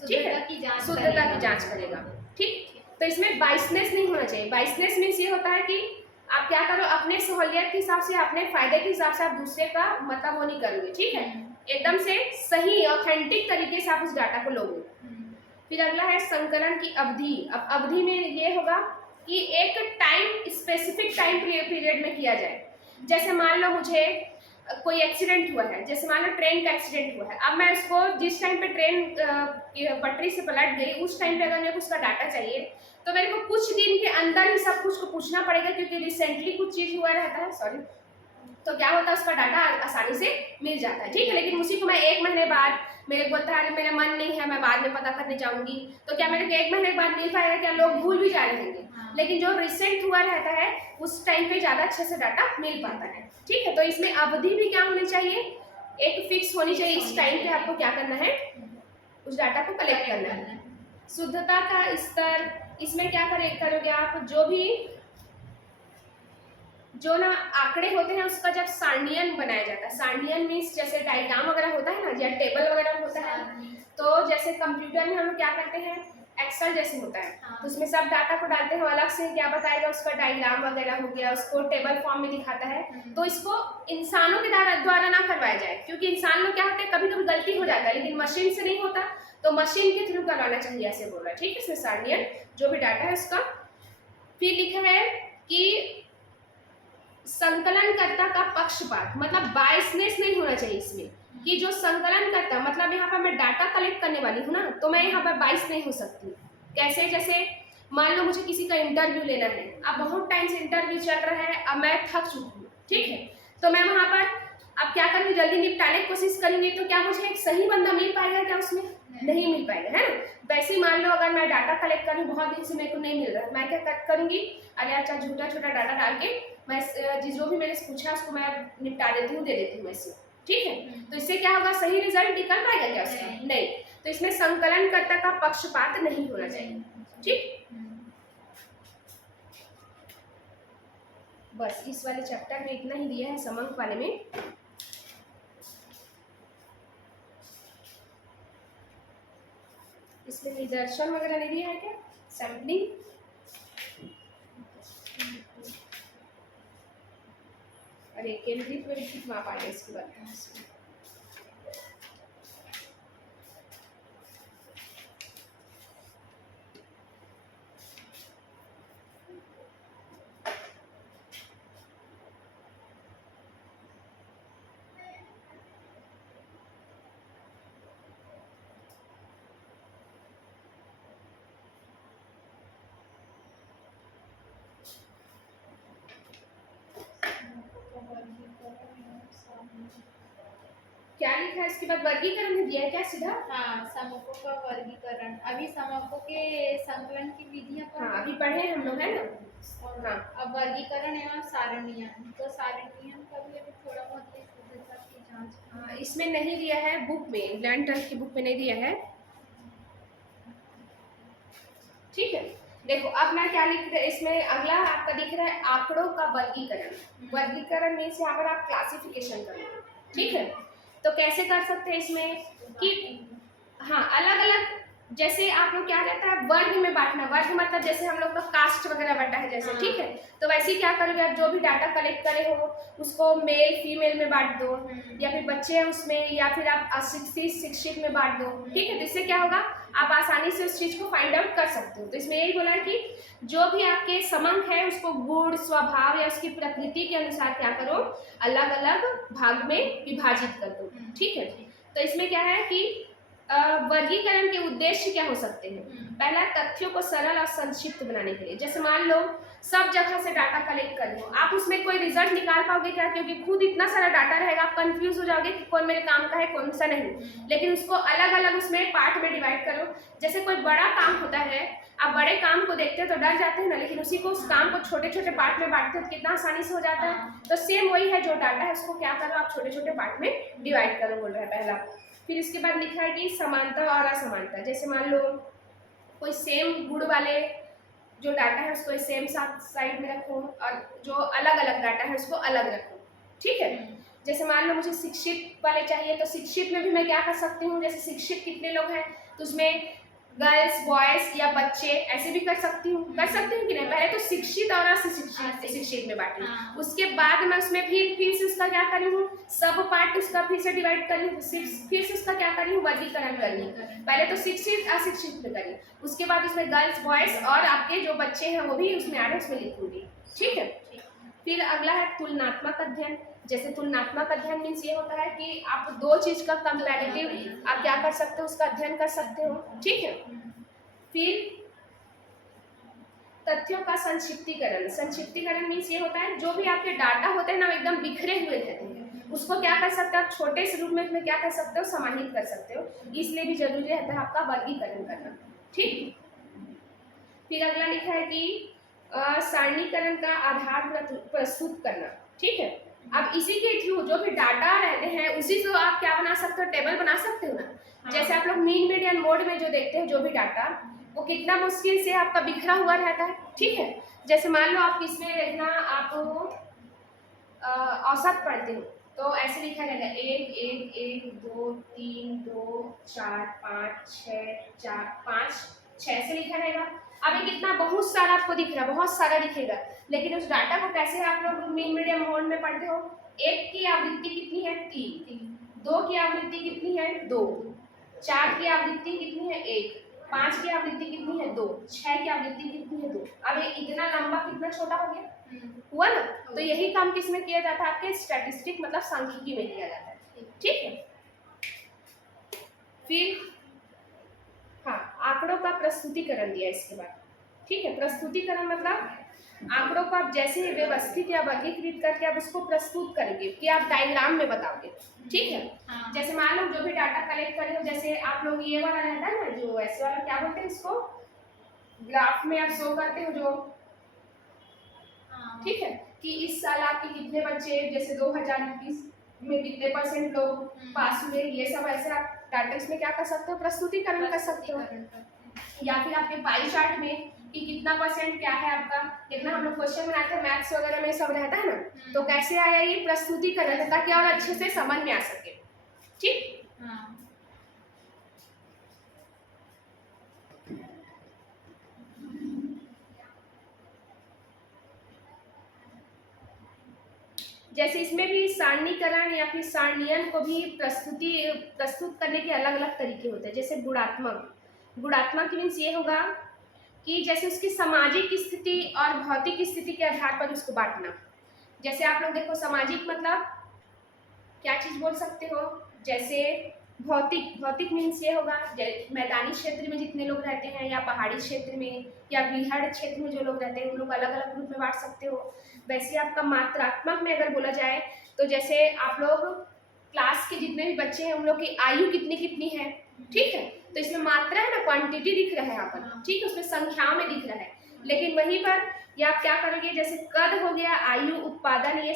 ठीक है, शुद्धता की जांच करेगा। ठीक, तो इसमें बाइसनेस नहीं होना चाहिए। बाइसनेस मीन्स ये होता है कि आप क्या करो, अपने सहूलियत के हिसाब से, अपने फायदे के हिसाब से आप दूसरे का मतलब वो नहीं करोगे। ठीक है, एकदम से सही ऑथेंटिक तरीके से आप उस डाटा को लोगे। फिर अगला है संकलन की अवधि। अब अवधि में ये होगा कि एक टाइम, स्पेसिफिक टाइम पीरियड में किया जाए। जैसे मान लो मुझे कोई एक्सीडेंट हुआ है, जैसे मान लो ट्रेन का एक्सीडेंट हुआ है, अब मैं उसको जिस टाइम पे ट्रेन पटरी से पलट गई उस टाइम पे अगर मेरे को उसका डाटा चाहिए तो मेरे को कुछ दिन के अंदर ही सब कुछ को पूछना पड़ेगा, क्योंकि रिसेंटली कुछ चीज़ हुआ रहता है, सॉरी, तो क्या होता है उसका डाटा आसानी से मिल जाता है, ठीक है। लेकिन उसी को मैं 1 महीने बाद मेरे को बोलता है मेरा मन नहीं है, मैं बाद में पता करने जाऊंगी, तो क्या मेरे को 1 महीने बाद मिल पाएगा? क्या लोग भूल भी जा रहेंगे। लेकिन जो रिसेंट हुआ रहता है उस टाइम पे ज़्यादा अच्छे से डाटा मिल पाता है, ठीक है। तो इसमें अवधि भी क्या होनी चाहिए, एक फिक्स होनी चाहिए, इस टाइम पे आपको क्या करना है, उस डाटा को कलेक्ट करना है। शुद्धता का स्तर, इसमें क्या करोगे आप, जो ना आंकड़े होते हैं उसका जब सारणियन बनाया जाता है, सारणियन मीन्स जैसे डायग्राम वगैरह होता है ना, या टेबल वगैरह होता है, तो जैसे कंप्यूटर में हम क्या करते हैं, एक्सेल जैसे होता है, तो उसमें सब डाटा को डालते हैं, अलग से क्या बताएगा, उसका डायग्राम वगैरह हो गया, उसको टेबल फॉर्म में दिखाता है। तो इसको इंसानों के द्वारा ना करवाया जाए, क्योंकि इंसान लोग क्या होते हैं, कभी कभी गलती हो जाता है, लेकिन मशीन से नहीं होता, तो मशीन के थ्रू करवाना चाहिए, ऐसे बोल रहा है, ठीक है। इसमें सारणियन जो भी डाटा है उसका। फिर लिखा है कि संकलनकर्ता का पक्षपात, मतलब बायसनेस नहीं होना चाहिए इसमें, कि जो संकलन करता, मतलब यहाँ पर मैं डाटा कलेक्ट करने वाली हूँ ना, तो मैं यहाँ पर बायस नहीं हो सकती। कैसे? जैसे मान लो मुझे किसी का इंटरव्यू लेना है, अब बहुत टाइम से इंटरव्यू चल रहा है, अब मैं थक चुकी हूँ, ठीक है, तो मैं वहाँ पर अब क्या करूँगी, जल्दी निपटाने की कोशिश करूँगी, तो क्या मुझे एक सही बंदा मिल पाएगा? क्या उसमें नहीं मिल पाएगा, है ना। वैसे मान लो अगर मैं डाटा कलेक्ट करूँ, बहुत दिन से मेरे को नहीं मिल रहा, मैं क्या करूँगी, अरे अच्छा छोटा छोटा डाटा डाल के मैं जो भी मैंने पूछा उसको मैं निपटा देती हूँ, दे देती हूँ ऐसे, ठीक है। तो इससे क्या होगा, सही रिजल्ट निकल पाएगा क्या उसका? नहीं। तो इसमें संकलनकर्ता का पक्षपात नहीं होना चाहिए, ठीक। बस इस वाले चैप्टर में इतना ही दिया है, समंक वाले में। इसमें निदर्शन वगैरह नहीं दिया है क्या, सैम्पलिंग? अरे केंद्रित में विद्युत माप आ गया इसके बाद। क्या लिखा है इसके बाद, वर्गीकरण में दिया है क्या सीधा? हाँ, समकों का वर्गीकरण, अभी समकों के संकलन की विधियां हाँ अभी पढ़े हम लोग, है ना। और हाँ अब वर्गीकरण एवं सारणियन, तो सारणियन का भी अभी थोड़ा बहुत शुद्धता की जांच। हाँ, इसमें नहीं दिया है बुक में, 11th की बुक में नहीं दिया है, ठीक है। देखो अब मैं क्या लिख रहा है, इसमें अगला आपका दिख रहा है आंकड़ों का वर्गीकरण। वर्गीकरण मीन्स यहाँ पर आप क्लासिफिकेशन करोगे, ठीक है। तो कैसे कर सकते हैं इसमें कि हाँ अलग अलग, जैसे आप लोग क्या रहता है वर्ग में बांटना, वर्ग मतलब जैसे हम लोग का कास्ट वगैरह बटा है जैसे, ठीक है। तो वैसे ही क्या करोगे आप, जो भी डाटा कलेक्ट करे हो उसको मेल फीमेल में बांट दो, या फिर बच्चे हैं उसमें, या फिर आप अशिक्षित शिक्षित में बांट दो, ठीक है। तो इससे क्या होगा, आप आसानी से उस चीज़ को फाइंड आउट कर सकते हो। तो इसमें यही बोला है कि जो भी आपके समंक है उसको गुण स्वभाव या उसकी प्रकृति के अनुसार क्या करो, अलग अलग भाग में विभाजित कर दो, ठीक है। तो इसमें क्या है कि वर्गीकरण के उद्देश्य क्या हो सकते हैं। पहला, तथ्यों को सरल और संक्षिप्त बनाने के लिए, जैसे मान लो सब जगह से डाटा कलेक्ट कर लो, आप उसमें कोई रिजल्ट निकाल पाओगे क्या, क्योंकि खुद इतना सारा डाटा रहेगा, आप कंफ्यूज हो जाओगे कि कौन मेरे काम का है कौन सा नहीं। लेकिन उसको अलग अलग उसमें पार्ट में डिवाइड करो। जैसे कोई बड़ा काम होता है, आप बड़े काम को देखते हो तो डर जाते हैं ना, लेकिन उसी को उस काम को छोटे छोटे पार्ट में बांटते हो तो कितना आसानी से हो जाता है। तो सेम वही है, जो डाटा है उसको क्या करो, आप छोटे छोटे पार्ट में डिवाइड करो, बोल रहा है पहला। फिर इसके बाद लिखा है कि समानता और असमानता, जैसे मान लो कोई सेम गुण वाले जो डाटा है उसको सेम साइड में रखो, और जो अलग अलग डाटा है उसको अलग रखो, ठीक है। जैसे मान लो मुझे शिक्षित वाले चाहिए, तो शिक्षित में भी मैं क्या कर सकती हूँ, जैसे शिक्षित कितने लोग हैं तो उसमें गर्ल्स बॉयज या बच्चे ऐसे भी कर सकती हूँ कि नहीं। पहले तो शिक्षित और अशिक्षित में बांटी, उसके बाद मैं उसमें फिर से उसका क्या करी हूँ, सब पार्ट उसका फिर से डिवाइड करी हूँ, फिर से उसका क्या करी हूँ, वर्गीकरण करी हूँ। पहले तो शिक्षित अशिक्षित में करी, उसके बाद उसमें गर्ल्स बॉयज और आपके जो बच्चे हैं वो भी उसमें आ रहे, उसमें लिखूंगी, ठीक है। फिर अगला है तुलनात्मक अध्ययन। जैसे तुलनात्मक अध्ययन मीन्स ये होता है कि आप दो चीज का कंपैरेटिव आप क्या कर सकते हो, उसका अध्ययन कर सकते हो, ठीक है। फिर तथ्यों का संक्षिप्तीकरण। संक्षिप्तीकरण मीन्स ये होता है जो भी आपके डाटा होते हैं ना एकदम बिखरे हुए रहते हैं, उसको क्या कर सकते हो आप छोटे से रूप में उसमें क्या कर सकते हो, समाहित कर सकते हो। इसलिए भी जरूरी रहता है आपका वर्गीकरण करना, ठीक। फिर अगला लिखा है कि सारणीकरण का आधार प्रस्तुत करना, ठीक है। अब इसी के थ्रू जो भी डाटा रहते हैं उसी से आप क्या बना सकते हो, टेबल बना सकते हो ना। हाँ। जैसे आप लोग मीन मीडियन मोड में जो देखते हो जो भी डाटा वो कितना मुश्किल से आपका बिखरा हुआ रहता है, ठीक है। जैसे मान लो आप किसमें देखना आप औसत पढ़ते हो तो ऐसे लिखा रहेगा 1 1 1 2 3 2 4 5 6 4 5 6 से लिखा रहेगा। अब ये कितना बहुत सारा आपको दिख रहा है, बहुत सारा दिखेगा, लेकिन उस डाटा को कैसे आप लोग मीन मीडियम मोड में पढ़ते हो। 1 की आवृत्ति कितनी है 3, 2 की आवृत्ति कितनी है 2, 4 की आवृत्ति कितनी है 1, 5 की आवृत्ति कितनी है 2, 6 की आवृत्ति कितनी है 2। अब ये इतना लंबा कितना छोटा हो गया, हुआ ना। तो यही काम किसमें किया जाता है, आपके स्टैटिस्टिक मतलब सांख्यिकी में किया जाता है, ठीक है। फिर हाँ, आंकड़ों का प्रस्तुतिकरण दिया इसके बाद, ठीक है। प्रस्तुतिकरण मतलब आंकड़ों को आप जैसे व्यवस्थित या वर्गीकृत करके आप उसको प्रस्तुत करेंगे कि आप डायग्राम में बताओगे, ठीक है। हाँ। जैसे मान लो जो भी डाटा कलेक्ट करे हो, जैसे आप लोग ये वाला रहता है ना जो ऐसे वाला क्या बोलते हैं इसको, ग्राफ में आप शो करते हो जो, ठीक है, कि इस साल आपके कितने बच्चे, जैसे 2021 में कितने % लोग पास हुए, ये सब ऐसे आप डाटा इसमें क्या कर सकते हो, प्रस्तुतिकरण कर सकते हो। या फिर आपके पाई चार्ट में कि कितना % क्या है आपका, कितना हम लोग क्वेश्चन बनाते हैं मैथ्स वगैरह में सब रहता है ना, तो कैसे आया ये प्रस्तुतिकरण, ताकि और अच्छे से समझ में आ सके, ठीक। हाँ। जैसे इसमें भी सारणीकरण या फिर सारणीयन को भी प्रस्तुत करने के अलग अलग तरीके होते हैं। जैसे गुणात्मक मीन्स ये होगा कि जैसे उसकी सामाजिक स्थिति और भौतिक स्थिति के आधार पर उसको बांटना। जैसे आप लोग देखो सामाजिक मतलब क्या चीज बोल सकते हो, जैसे भौतिक मीन्स ये होगा मैदानी क्षेत्र में जितने लोग रहते हैं या पहाड़ी क्षेत्र में या बिहार क्षेत्र में जो लोग रहते हैं उन लोग अलग अलग ग्रुप में बांट सकते हो। वैसे आपका मात्रात्मक में अगर बोला जाए तो जैसे आप लोग क्लास के जितने भी बच्चे हैं उन लोग की आयु कितनी कितनी है, ठीक है। तो इसमें मात्रा है ना, क्वांटिटी दिख रहा है यहाँ पर, ठीक है, उसमें संख्याओं में दिख रहा है। लेकिन वहीं पर या आप क्या करोगे, जैसे कद हो गया, आयु, उत्पादन, ये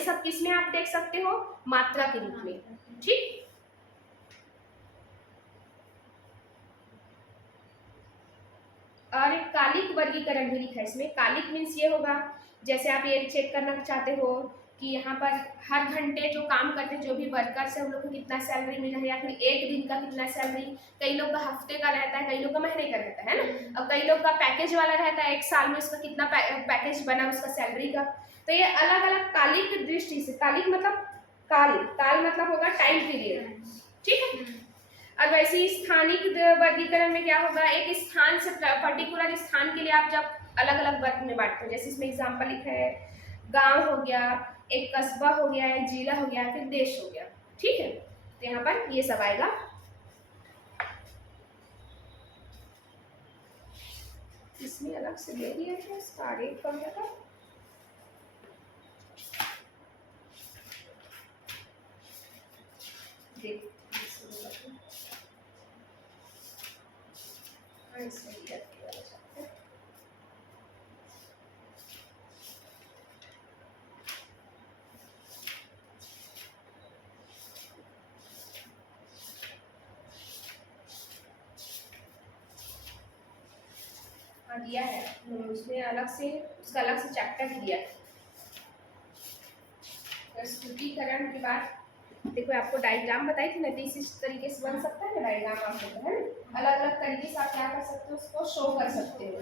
सब किस में आप देख सकते हो, मात्रा के रूप में, ठीक। और एक कालिक वर्गीकरण भी लिखा है इसमें। कालिक मीन्स ये होगा जैसे आप ये चेक करना चाहते हो कि यहाँ पर हर घंटे जो काम करते हैं जो भी वर्कर्स है उन लोग को कितना सैलरी मिल रहा है, या फिर एक दिन का कितना सैलरी, कई लोग का हफ्ते का रहता है, कई लोग का महीने का रहता है ना, और कई लोग का पैकेज वाला रहता है, एक साल में उसका कितना पैकेज बना उसका सैलरी का। तो ये अलग अलग कालिक दृष्टि से, कालिक मतलब काल मतलब होगा टाइम पीरियड, ठीक है। और वैसे ही स्थानिक वर्गीकरण में क्या होगा, एक स्थान से पर्टिकुलर स्थान के लिए आप जब अलग अलग वर्ग में बांटते हो, जैसे इसमें एग्जांपल लिखा है गांव हो गया, एक कस्बा हो गया, एक जिला हो गया, फिर देश हो गया, ठीक है। तो यहाँ पर ये सब आएगा। इसमें अलग से दे दिया है इसका आरेख करने का, देख दिया है उसमें अलग से, उसका अलग से चैप्टर भी दिया है। प्रस्तुतिकरण के बाद देखो आपको डायग्राम बताई थी ना, तो इस तरीके से बन सकता है ना डायग्राम, आप सकते हैं अलग अलग तरीके से आप क्या कर सकते हो, उसको शो कर सकते हो।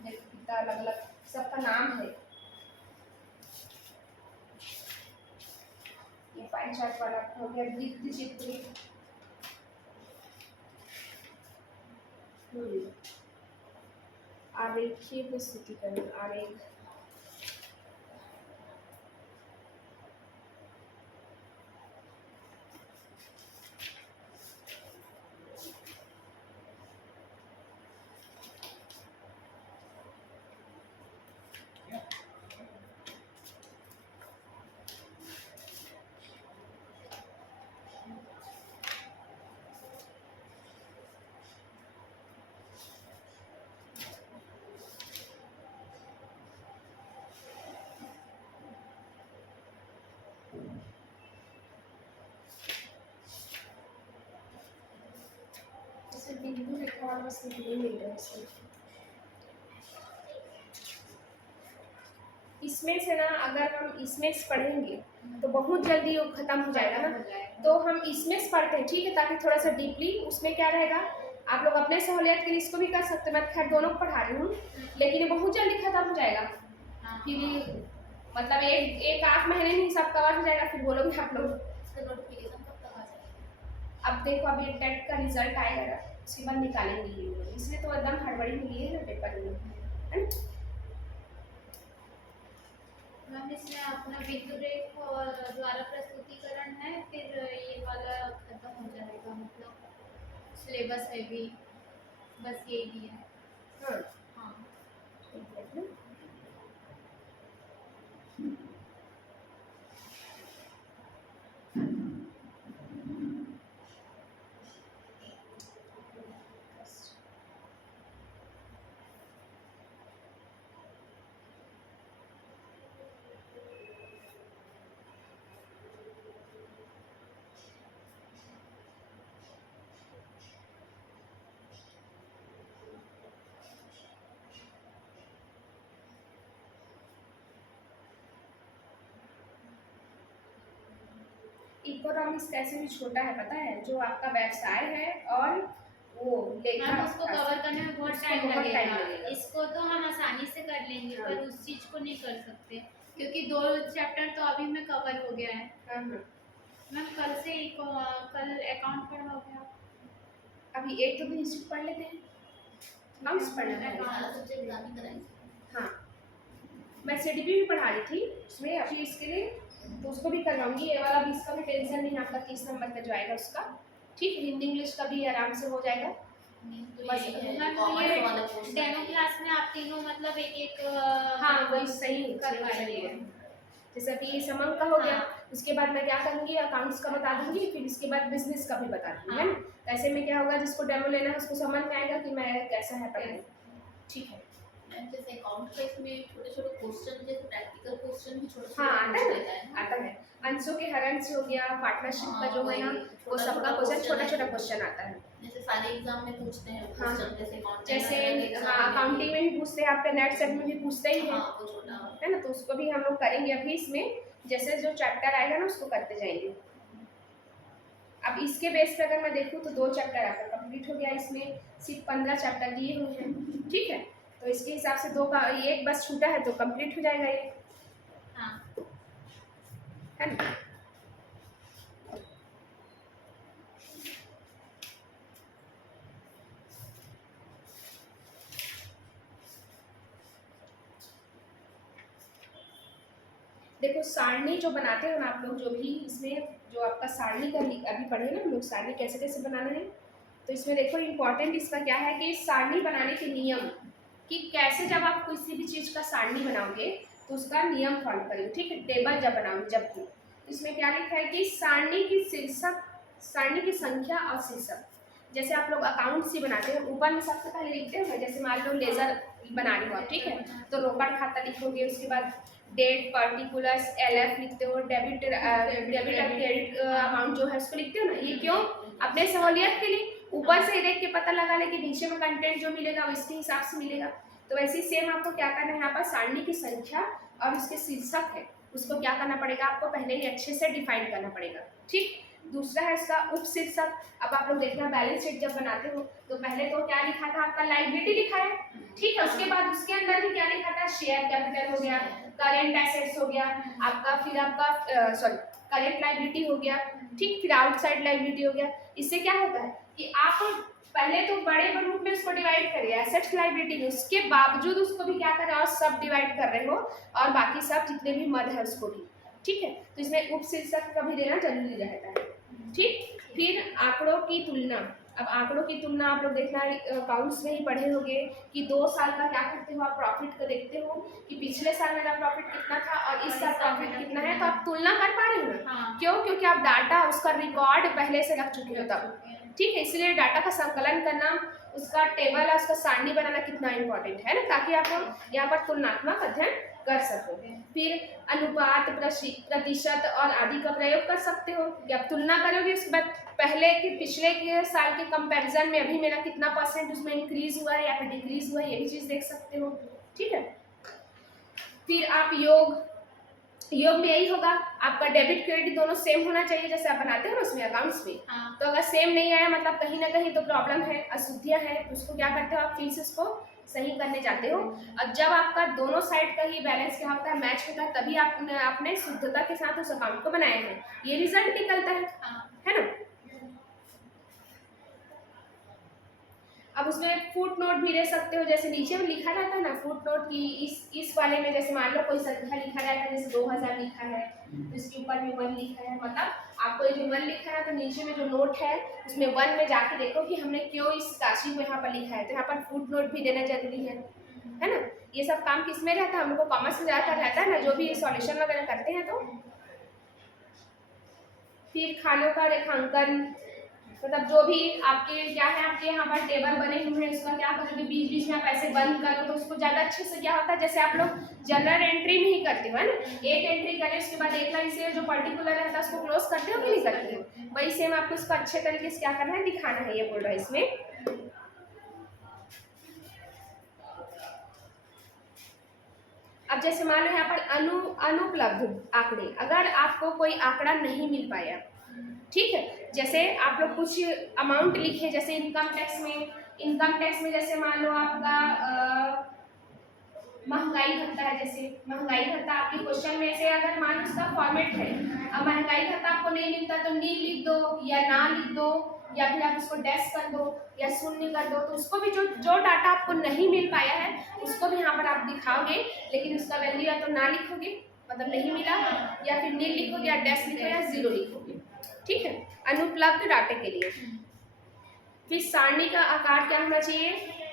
देखो कितना अलग अलग सबका नाम है, ये पाई चार्ट वाला हो गया, वृत्त चित्र, आरेखीय प्रस्तुतिकरण, आरेख, सिर्फ बिंदु लिखा हुआ बस नहीं मिल रहा है इसमें। इसमें से ना अगर हम इसमें से पढ़ेंगे तो बहुत जल्दी वो खत्म हो जाएगा ना, तो हम इसमें से पढ़ते हैं, ठीक है, ताकि थोड़ा सा डीपली उसमें क्या रहेगा। आप लोग अपने सहूलियत के लिए इसको भी कर सकते हैं, मैं खैर दोनों को पढ़ा रही हूँ, लेकिन ये बहुत जल्दी खत्म हो जाएगा। फिर मतलब एक 8 महीने में सब कवर हो जाएगा, फिर बोलोगे आप लोग। इसका नोटिफिकेशन कब तक आ जाएगा? अब देखो अभी टेट का रिजल्ट आएगा ना, उसके बाद निकालेंगे ये लोग, इसलिए तो एकदम हड़बड़ी में लिए है ना पेपर में, है ना। मैम इसमें अपना बिंदु रेख और द्वारा प्रस्तुतिकरण है, फिर ये वाला खत्म हो जाएगा, मतलब सिलेबस है भी, बस यही दिया है। हाँ हाँ ठीक है। इकोनॉमिक्स कैसे भी छोटा है पता है, जो आपका व्यवसाय है और वो लेखा मैम उसको कवर करने में बहुत उसको टाइम बहुत टाइम लगेगा। लगेगा। इसको तो हम आसानी से कर लेंगे, हाँ। पर उस चीज को नहीं कर सकते, क्योंकि 2 चैप्टर तो अभी में कवर हो गया है। हाँ हाँ, मैम कल से कल अकाउंट पढ़ाओगे आप? अभी एक दो दिन हिस्ट्री पढ़ लेते हैं, अकाउंट्स पढ़ना है। सारा सब्जेक्ट एग्जाम ही कराएंगे। हाँ मैं सीडीपी भी पढ़ा रही थी उसमें अभी इसके लिए, तो उसको भी करवाऊंगी। ये वाला भी, इसका भी टेंशन नहीं है, आपका 30 नंबर का जो आएगा उसका, ठीक है। हिंदी इंग्लिश का भी आराम से हो जाएगा। तो बस यही है, मैम कॉमर्स ये वाले कोर्स डेमो क्लास में आप तीनों मतलब एक हाँ वही सही कर सही पाएंगे। है। जैसे अभी ये समंग का हो गया, हाँ। उसके बाद मैं क्या करूँगी, अकाउंट्स का बता दूंगी, फिर इसके बाद बिजनेस का भी बता दूंगी, है हाँ। ना। तो ऐसे में क्या होगा, जिसको डेमो लेना है उसको समझ में आएगा कि मैं कैसा है पढ़ाई, ठीक है। मैम जैसे अकाउंट का इसमें छोटे छोटे क्वेश्चन, जैसे प्रैक्टिकल क्वेश्चन भी छोटे छोटे हाँ आता पूछ है लेता है ना। आता है। अंशों के हरण से हो गया, पार्टनरशिप का जो है ना, वो छोटा सबका छोटा क्वेश्चन छोटा है। छोटा क्वेश्चन आता है। जैसे सारे एग्जाम में पूछते हैं हाँ। क्वेश्चन, जैसे अकाउंटिंग जैसे हाँ अकाउंटिंग में भी पूछते हैं, आपका नेट सेट में भी पूछते ही हैं, हाँ वो छोटा है ना। तो उसको भी हम लोग करेंगे अभी इसमें, जैसे जो चैप्टर आएगा ना उसको करते जाएंगे। अब इसके बेस पे अगर मैं देखूँ तो 2 चैप्टर आपका कंप्लीट हो गया, इसमें सिर्फ 15 चैप्टर दिए हुए हैं, ठीक है। तो इसके हिसाब से 2 का एक बस छूटा है तो कंप्लीट हो जाएगा ये, हाँ। है ना। देखो सारणी जो बनाते हो ना आप लोग, जो भी इसमें जो आपका सारणी का अभी पढ़े ना हम लोग, सारणी कैसे कैसे बनाना है, तो इसमें देखो इम्पोर्टेंट इसका क्या है कि सारणी बनाने के नियम, कि कैसे जब आप किसी भी चीज़ का सारणी बनाओगे तो उसका नियम फॉलो करेंगे, ठीक है। टेबल जब बनाओगे जब भी, इसमें क्या लिखा है कि सारणी की शीर्षक, सारणी की संख्या और शीर्षक। जैसे आप लोग अकाउंट्स ही बनाते हो, ऊपर में सबसे पहले लिखते हो, जैसे मान लो लेजर बना रहे हो आप, ठीक है, तो रोकड़ खाता लिखोगे, उसके बाद डेट, पर्टिकुलर्स, एलएफ लिखते हो, डेबिट और क्रेडिट अमाउंट जो है उसको लिखते हो ना। ये क्यों? अपने सहूलियत के लिए, ऊपर से देख के पता लगा ले कि नीचे में कंटेंट जो मिलेगा वो इसके हिसाब से मिलेगा। तो वैसे ही सेम आपको क्या करना है, यहाँ पर सारणी की संख्या और उसके शीर्षक है उसको क्या करना पड़ेगा, आपको पहले ही अच्छे से डिफाइन करना पड़ेगा, ठीक। दूसरा है इसका उपशीर्षक। अब आप लोग देखना बैलेंस शीट जब बनाते हो तो पहले तो क्या लिखा था आपका, लायबिलिटी लिखा है, ठीक है। उसके बाद उसके अंदर भी क्या लिखा था, शेयर कैपिटल हो गया, करेंट एसेट्स हो गया आपका, फिर आपका सॉरी करेंट लायबिलिटी हो गया, ठीक, फिर आउटसाइड लायबिलिटी हो गया। इससे क्या होता है कि आप पहले तो बड़े रूप में उसको डिवाइड करिए एसेट्स लायबिलिटी में, उसके बावजूद उसको भी क्या कर रहे हो, सब डिवाइड कर रहे हो और बाकी सब जितने भी मद है उसको भी, ठीक है। तो इसमें उपशीर्षक का भी देना जरूरी रहता है, ठीक। फिर आंकड़ों की तुलना। अब आंकड़ों की तुलना आप लोग देखना अकाउंट्स में ही पढ़े होंगे कि 2 साल का क्या करते हो आप, प्रॉफिट को देखते हो कि पिछले साल मेरा प्रॉफिट कितना था और इस साल प्रॉफिट कितना है, तो आप तुलना कर पा रहे हो ना। हाँ। क्यों? क्योंकि आप डाटा उसका रिकॉर्ड पहले से रख चुके हो तब, ठीक है। इसलिए डाटा का संकलन करना, उसका टेबल, उसका सारणी बनाना कितना इंपॉर्टेंट है ना, ताकि आप यहाँ पर तुलनात्मक अध्ययन कर सको। फिर अनुपात, प्रतिशत और आदि का प्रयोग कर सकते हो। कि आप तुलना करोगे उसके बाद पहले के पिछले के साल के कंपैरिजन में अभी मेरा कितना % उसमें इंक्रीज हुआ है या फिर डिक्रीज हुआ है, ये भी चीज़ देख सकते हो। ठीक है। फिर आप योग में यही होगा, आपका डेबिट क्रेडिट दोनों सेम होना चाहिए जैसे आप बनाते हो ना उसमें अकाउंट्स में। हाँ। तो अगर सेम नहीं आया मतलब कहीं ना कहीं तो प्रॉब्लम है, अशुद्धियाँ है, तो उसको क्या करते हो आप फिर से उसको सही करने जाते हो। और जब आपका दोनों साइड का ही बैलेंस क्या होता है, मैच होता है, तभी आपने अपने शुद्धता के साथ उस अकाउंट को बनाया है, ये रिजल्ट निकलता है ना। अब उसमें फुट नोट भी ले सकते हो, जैसे नीचे में लिखा रहता है ना फुट नोट की इस वाले में, जैसे मान लो कोई संख्या लिखा रहता है जैसे 2000 लिखा है तो इसके ऊपर में 1 लिखा है, मतलब आपको ये जो 1 लिखा है तो नीचे में जो नोट है उसमें 1 में जाके देखो कि हमने क्यों इस राशि को यहाँ पर लिखा है, तो यहाँ पर फुट नोट भी देना जरूरी है ना। ये सब काम किस में रहता है, हम लोग को कॉमर्स में ज़्यादातर रहता है ना, जो भी सॉल्यूशन वगैरह करते हैं। तो फिर खानों का रेखांकन, मतलब जो भी आपके क्या है, आपके यहाँ पर टेबल बने हुए हैं उसका क्या करोगे, बीच बीच में आप ऐसे बंद करो तो उसको ज़्यादा अच्छे से क्या होता है, जैसे आप लोग जनरल एंट्री में ही करते हो है ना, एक एंट्री करें उसके बाद एक लाइन से जो पर्टिकुलर रहता है उसको क्लोज करते हो कि नहीं करते हो, वही सेम आपको इसको अच्छे तरीके से क्या करना है, दिखाना है, ये बोल रहा है इसमें। अब जैसे मान लो यहाँ पर अनुपलब्ध आंकड़े, अगर आपको कोई आंकड़ा नहीं मिल पाया, ठीक है, जैसे आप लोग कुछ अमाउंट लिखे, जैसे इनकम टैक्स में जैसे मान लो आपका महंगाई भत्ता है, जैसे महंगाई भत्ता आपके क्वेश्चन में से अगर मान लो उसका फॉर्मेट है, अब महंगाई भत्ता आपको नहीं मिलता तो नील लिख दो या ना लिख दो या फिर आप उसको डैश कर दो या शून्य कर दो, तो उसको भी जो डाटा आपको नहीं मिल पाया है उसको भी यहाँ पर आप दिखाओगे, लेकिन उसका वैल्यू या तो ना लिखोगे मतलब नहीं मिला, या फिर नील लिखोगे या डैश लिखोगे या 0 लिखोगे। ठीक है, अनुपलब्ध डाटे के लिए। फिर सारणी का आकार क्या होना चाहिए,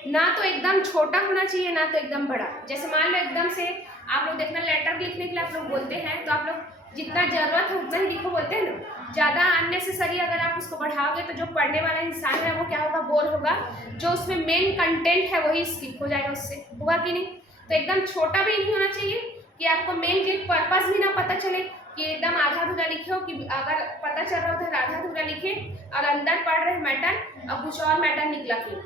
ना तो एकदम छोटा होना चाहिए ना तो एकदम बड़ा। जैसे मान लो एकदम से आप लोग देखना लेटर लिखने के लिए आप लोग बोलते हैं तो आप लोग जितना जरूरत है उतना ही लिखो बोलते हैं ना, ज़्यादा अननेसेसरी अगर आप उसको बढ़ाओगे तो जो पढ़ने वाला इंसान है वो क्या होगा, बोर होगा, जो उसमें मेन कंटेंट है वही स्किप हो जाएगा, उससे होगा कि नहीं। तो एकदम छोटा भी नहीं होना चाहिए कि आपको मेन जो पर्पस भी ना पता चले कि एकदम आधा अधूरा लिखे हो, कि अगर पता चल रहा हो तो आधा अधूरा लिखे और अंदर पढ़ रहे मैटर और कुछ और मैटर निकला फिर,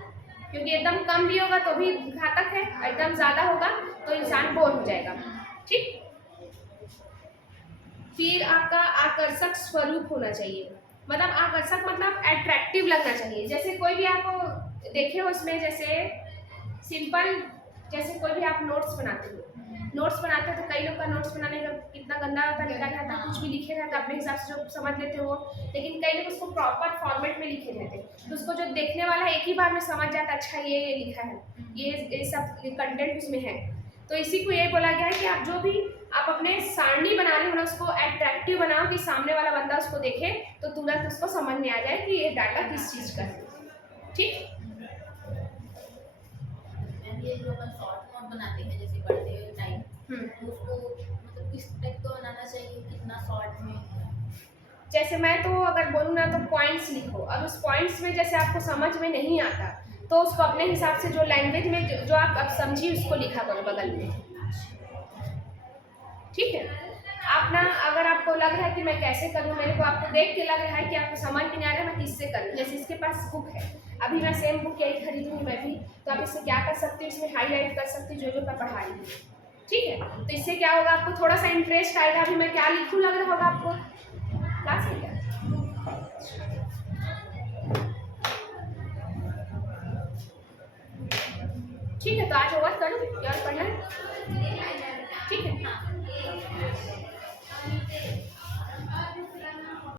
क्योंकि एकदम कम भी होगा तो भी घातक है, एकदम ज़्यादा होगा तो इंसान बोर हो जाएगा। ठीक। फिर आपका आकर्षक स्वरूप होना चाहिए, मतलब आकर्षक मतलब अट्रैक्टिव लगना चाहिए। जैसे कोई भी आप देखे हो उसमें, जैसे सिंपल, जैसे कोई भी आप नोट्स बनाते हो तो कई लोग का नोट्स बनाने का कितना गंदा तरीका रहता है, कुछ भी लिखे रहता है अपने हिसाब से जो समझ लेते हो, लेकिन कई लोग उसको प्रॉपर फॉर्मेट में लिखे रहते हैं तो उसको जो देखने वाला एक ही बार में समझ जाता है, अच्छा ये लिखा है, ये सब कंटेंट उसमें है। तो इसी को ये बोला गया है कि आप जो भी आप अपने सारणी बना रहे हो ना उसको अट्रैक्टिव बनाओ कि सामने वाला बंदा उसको देखे तो तुरंत उसको समझ में आ जाए कि ये डाटा किस चीज़ का है। ठीक। ये जो अपन शॉर्ट नोट बनाते हैं जैसे पढ़ते हुए टाइम, तो उसको मतलब किस टाइप का बनाना चाहिए, कितना शॉर्ट में। जैसे मैं तो अगर बोलूँ ना तो पॉइंट्स लिखो, और उस पॉइंट्स में जैसे आपको समझ में नहीं आता तो उसको अपने हिसाब से जो लैंग्वेज में जो आप समझिए उसको लिखा करो बगल में। ठीक है। आप ना अगर आपको लग रहा है कि मैं कैसे करूँ, मेरे को आपको देख के लग रहा है कि आपको समझ में नहीं आ रहा है मैं किससे करूँ, जैसे इसके पास बुक है, अभी मैं सेम बुक यही खरीदूँगी मैं भी, तो आप इससे क्या कर सकते हो, इसमें हाईलाइट कर सकते हो जो मैं पढ़ा रही हूँ। ठीक है, तो इससे क्या होगा, आपको थोड़ा सा इंटरेस्ट आएगा, अभी मैं क्या लिखूँ लग रहा होगा आपको क्लास में। क्या ठीक है, तो आज ओवर करो और पढ़ना है। ठीक है।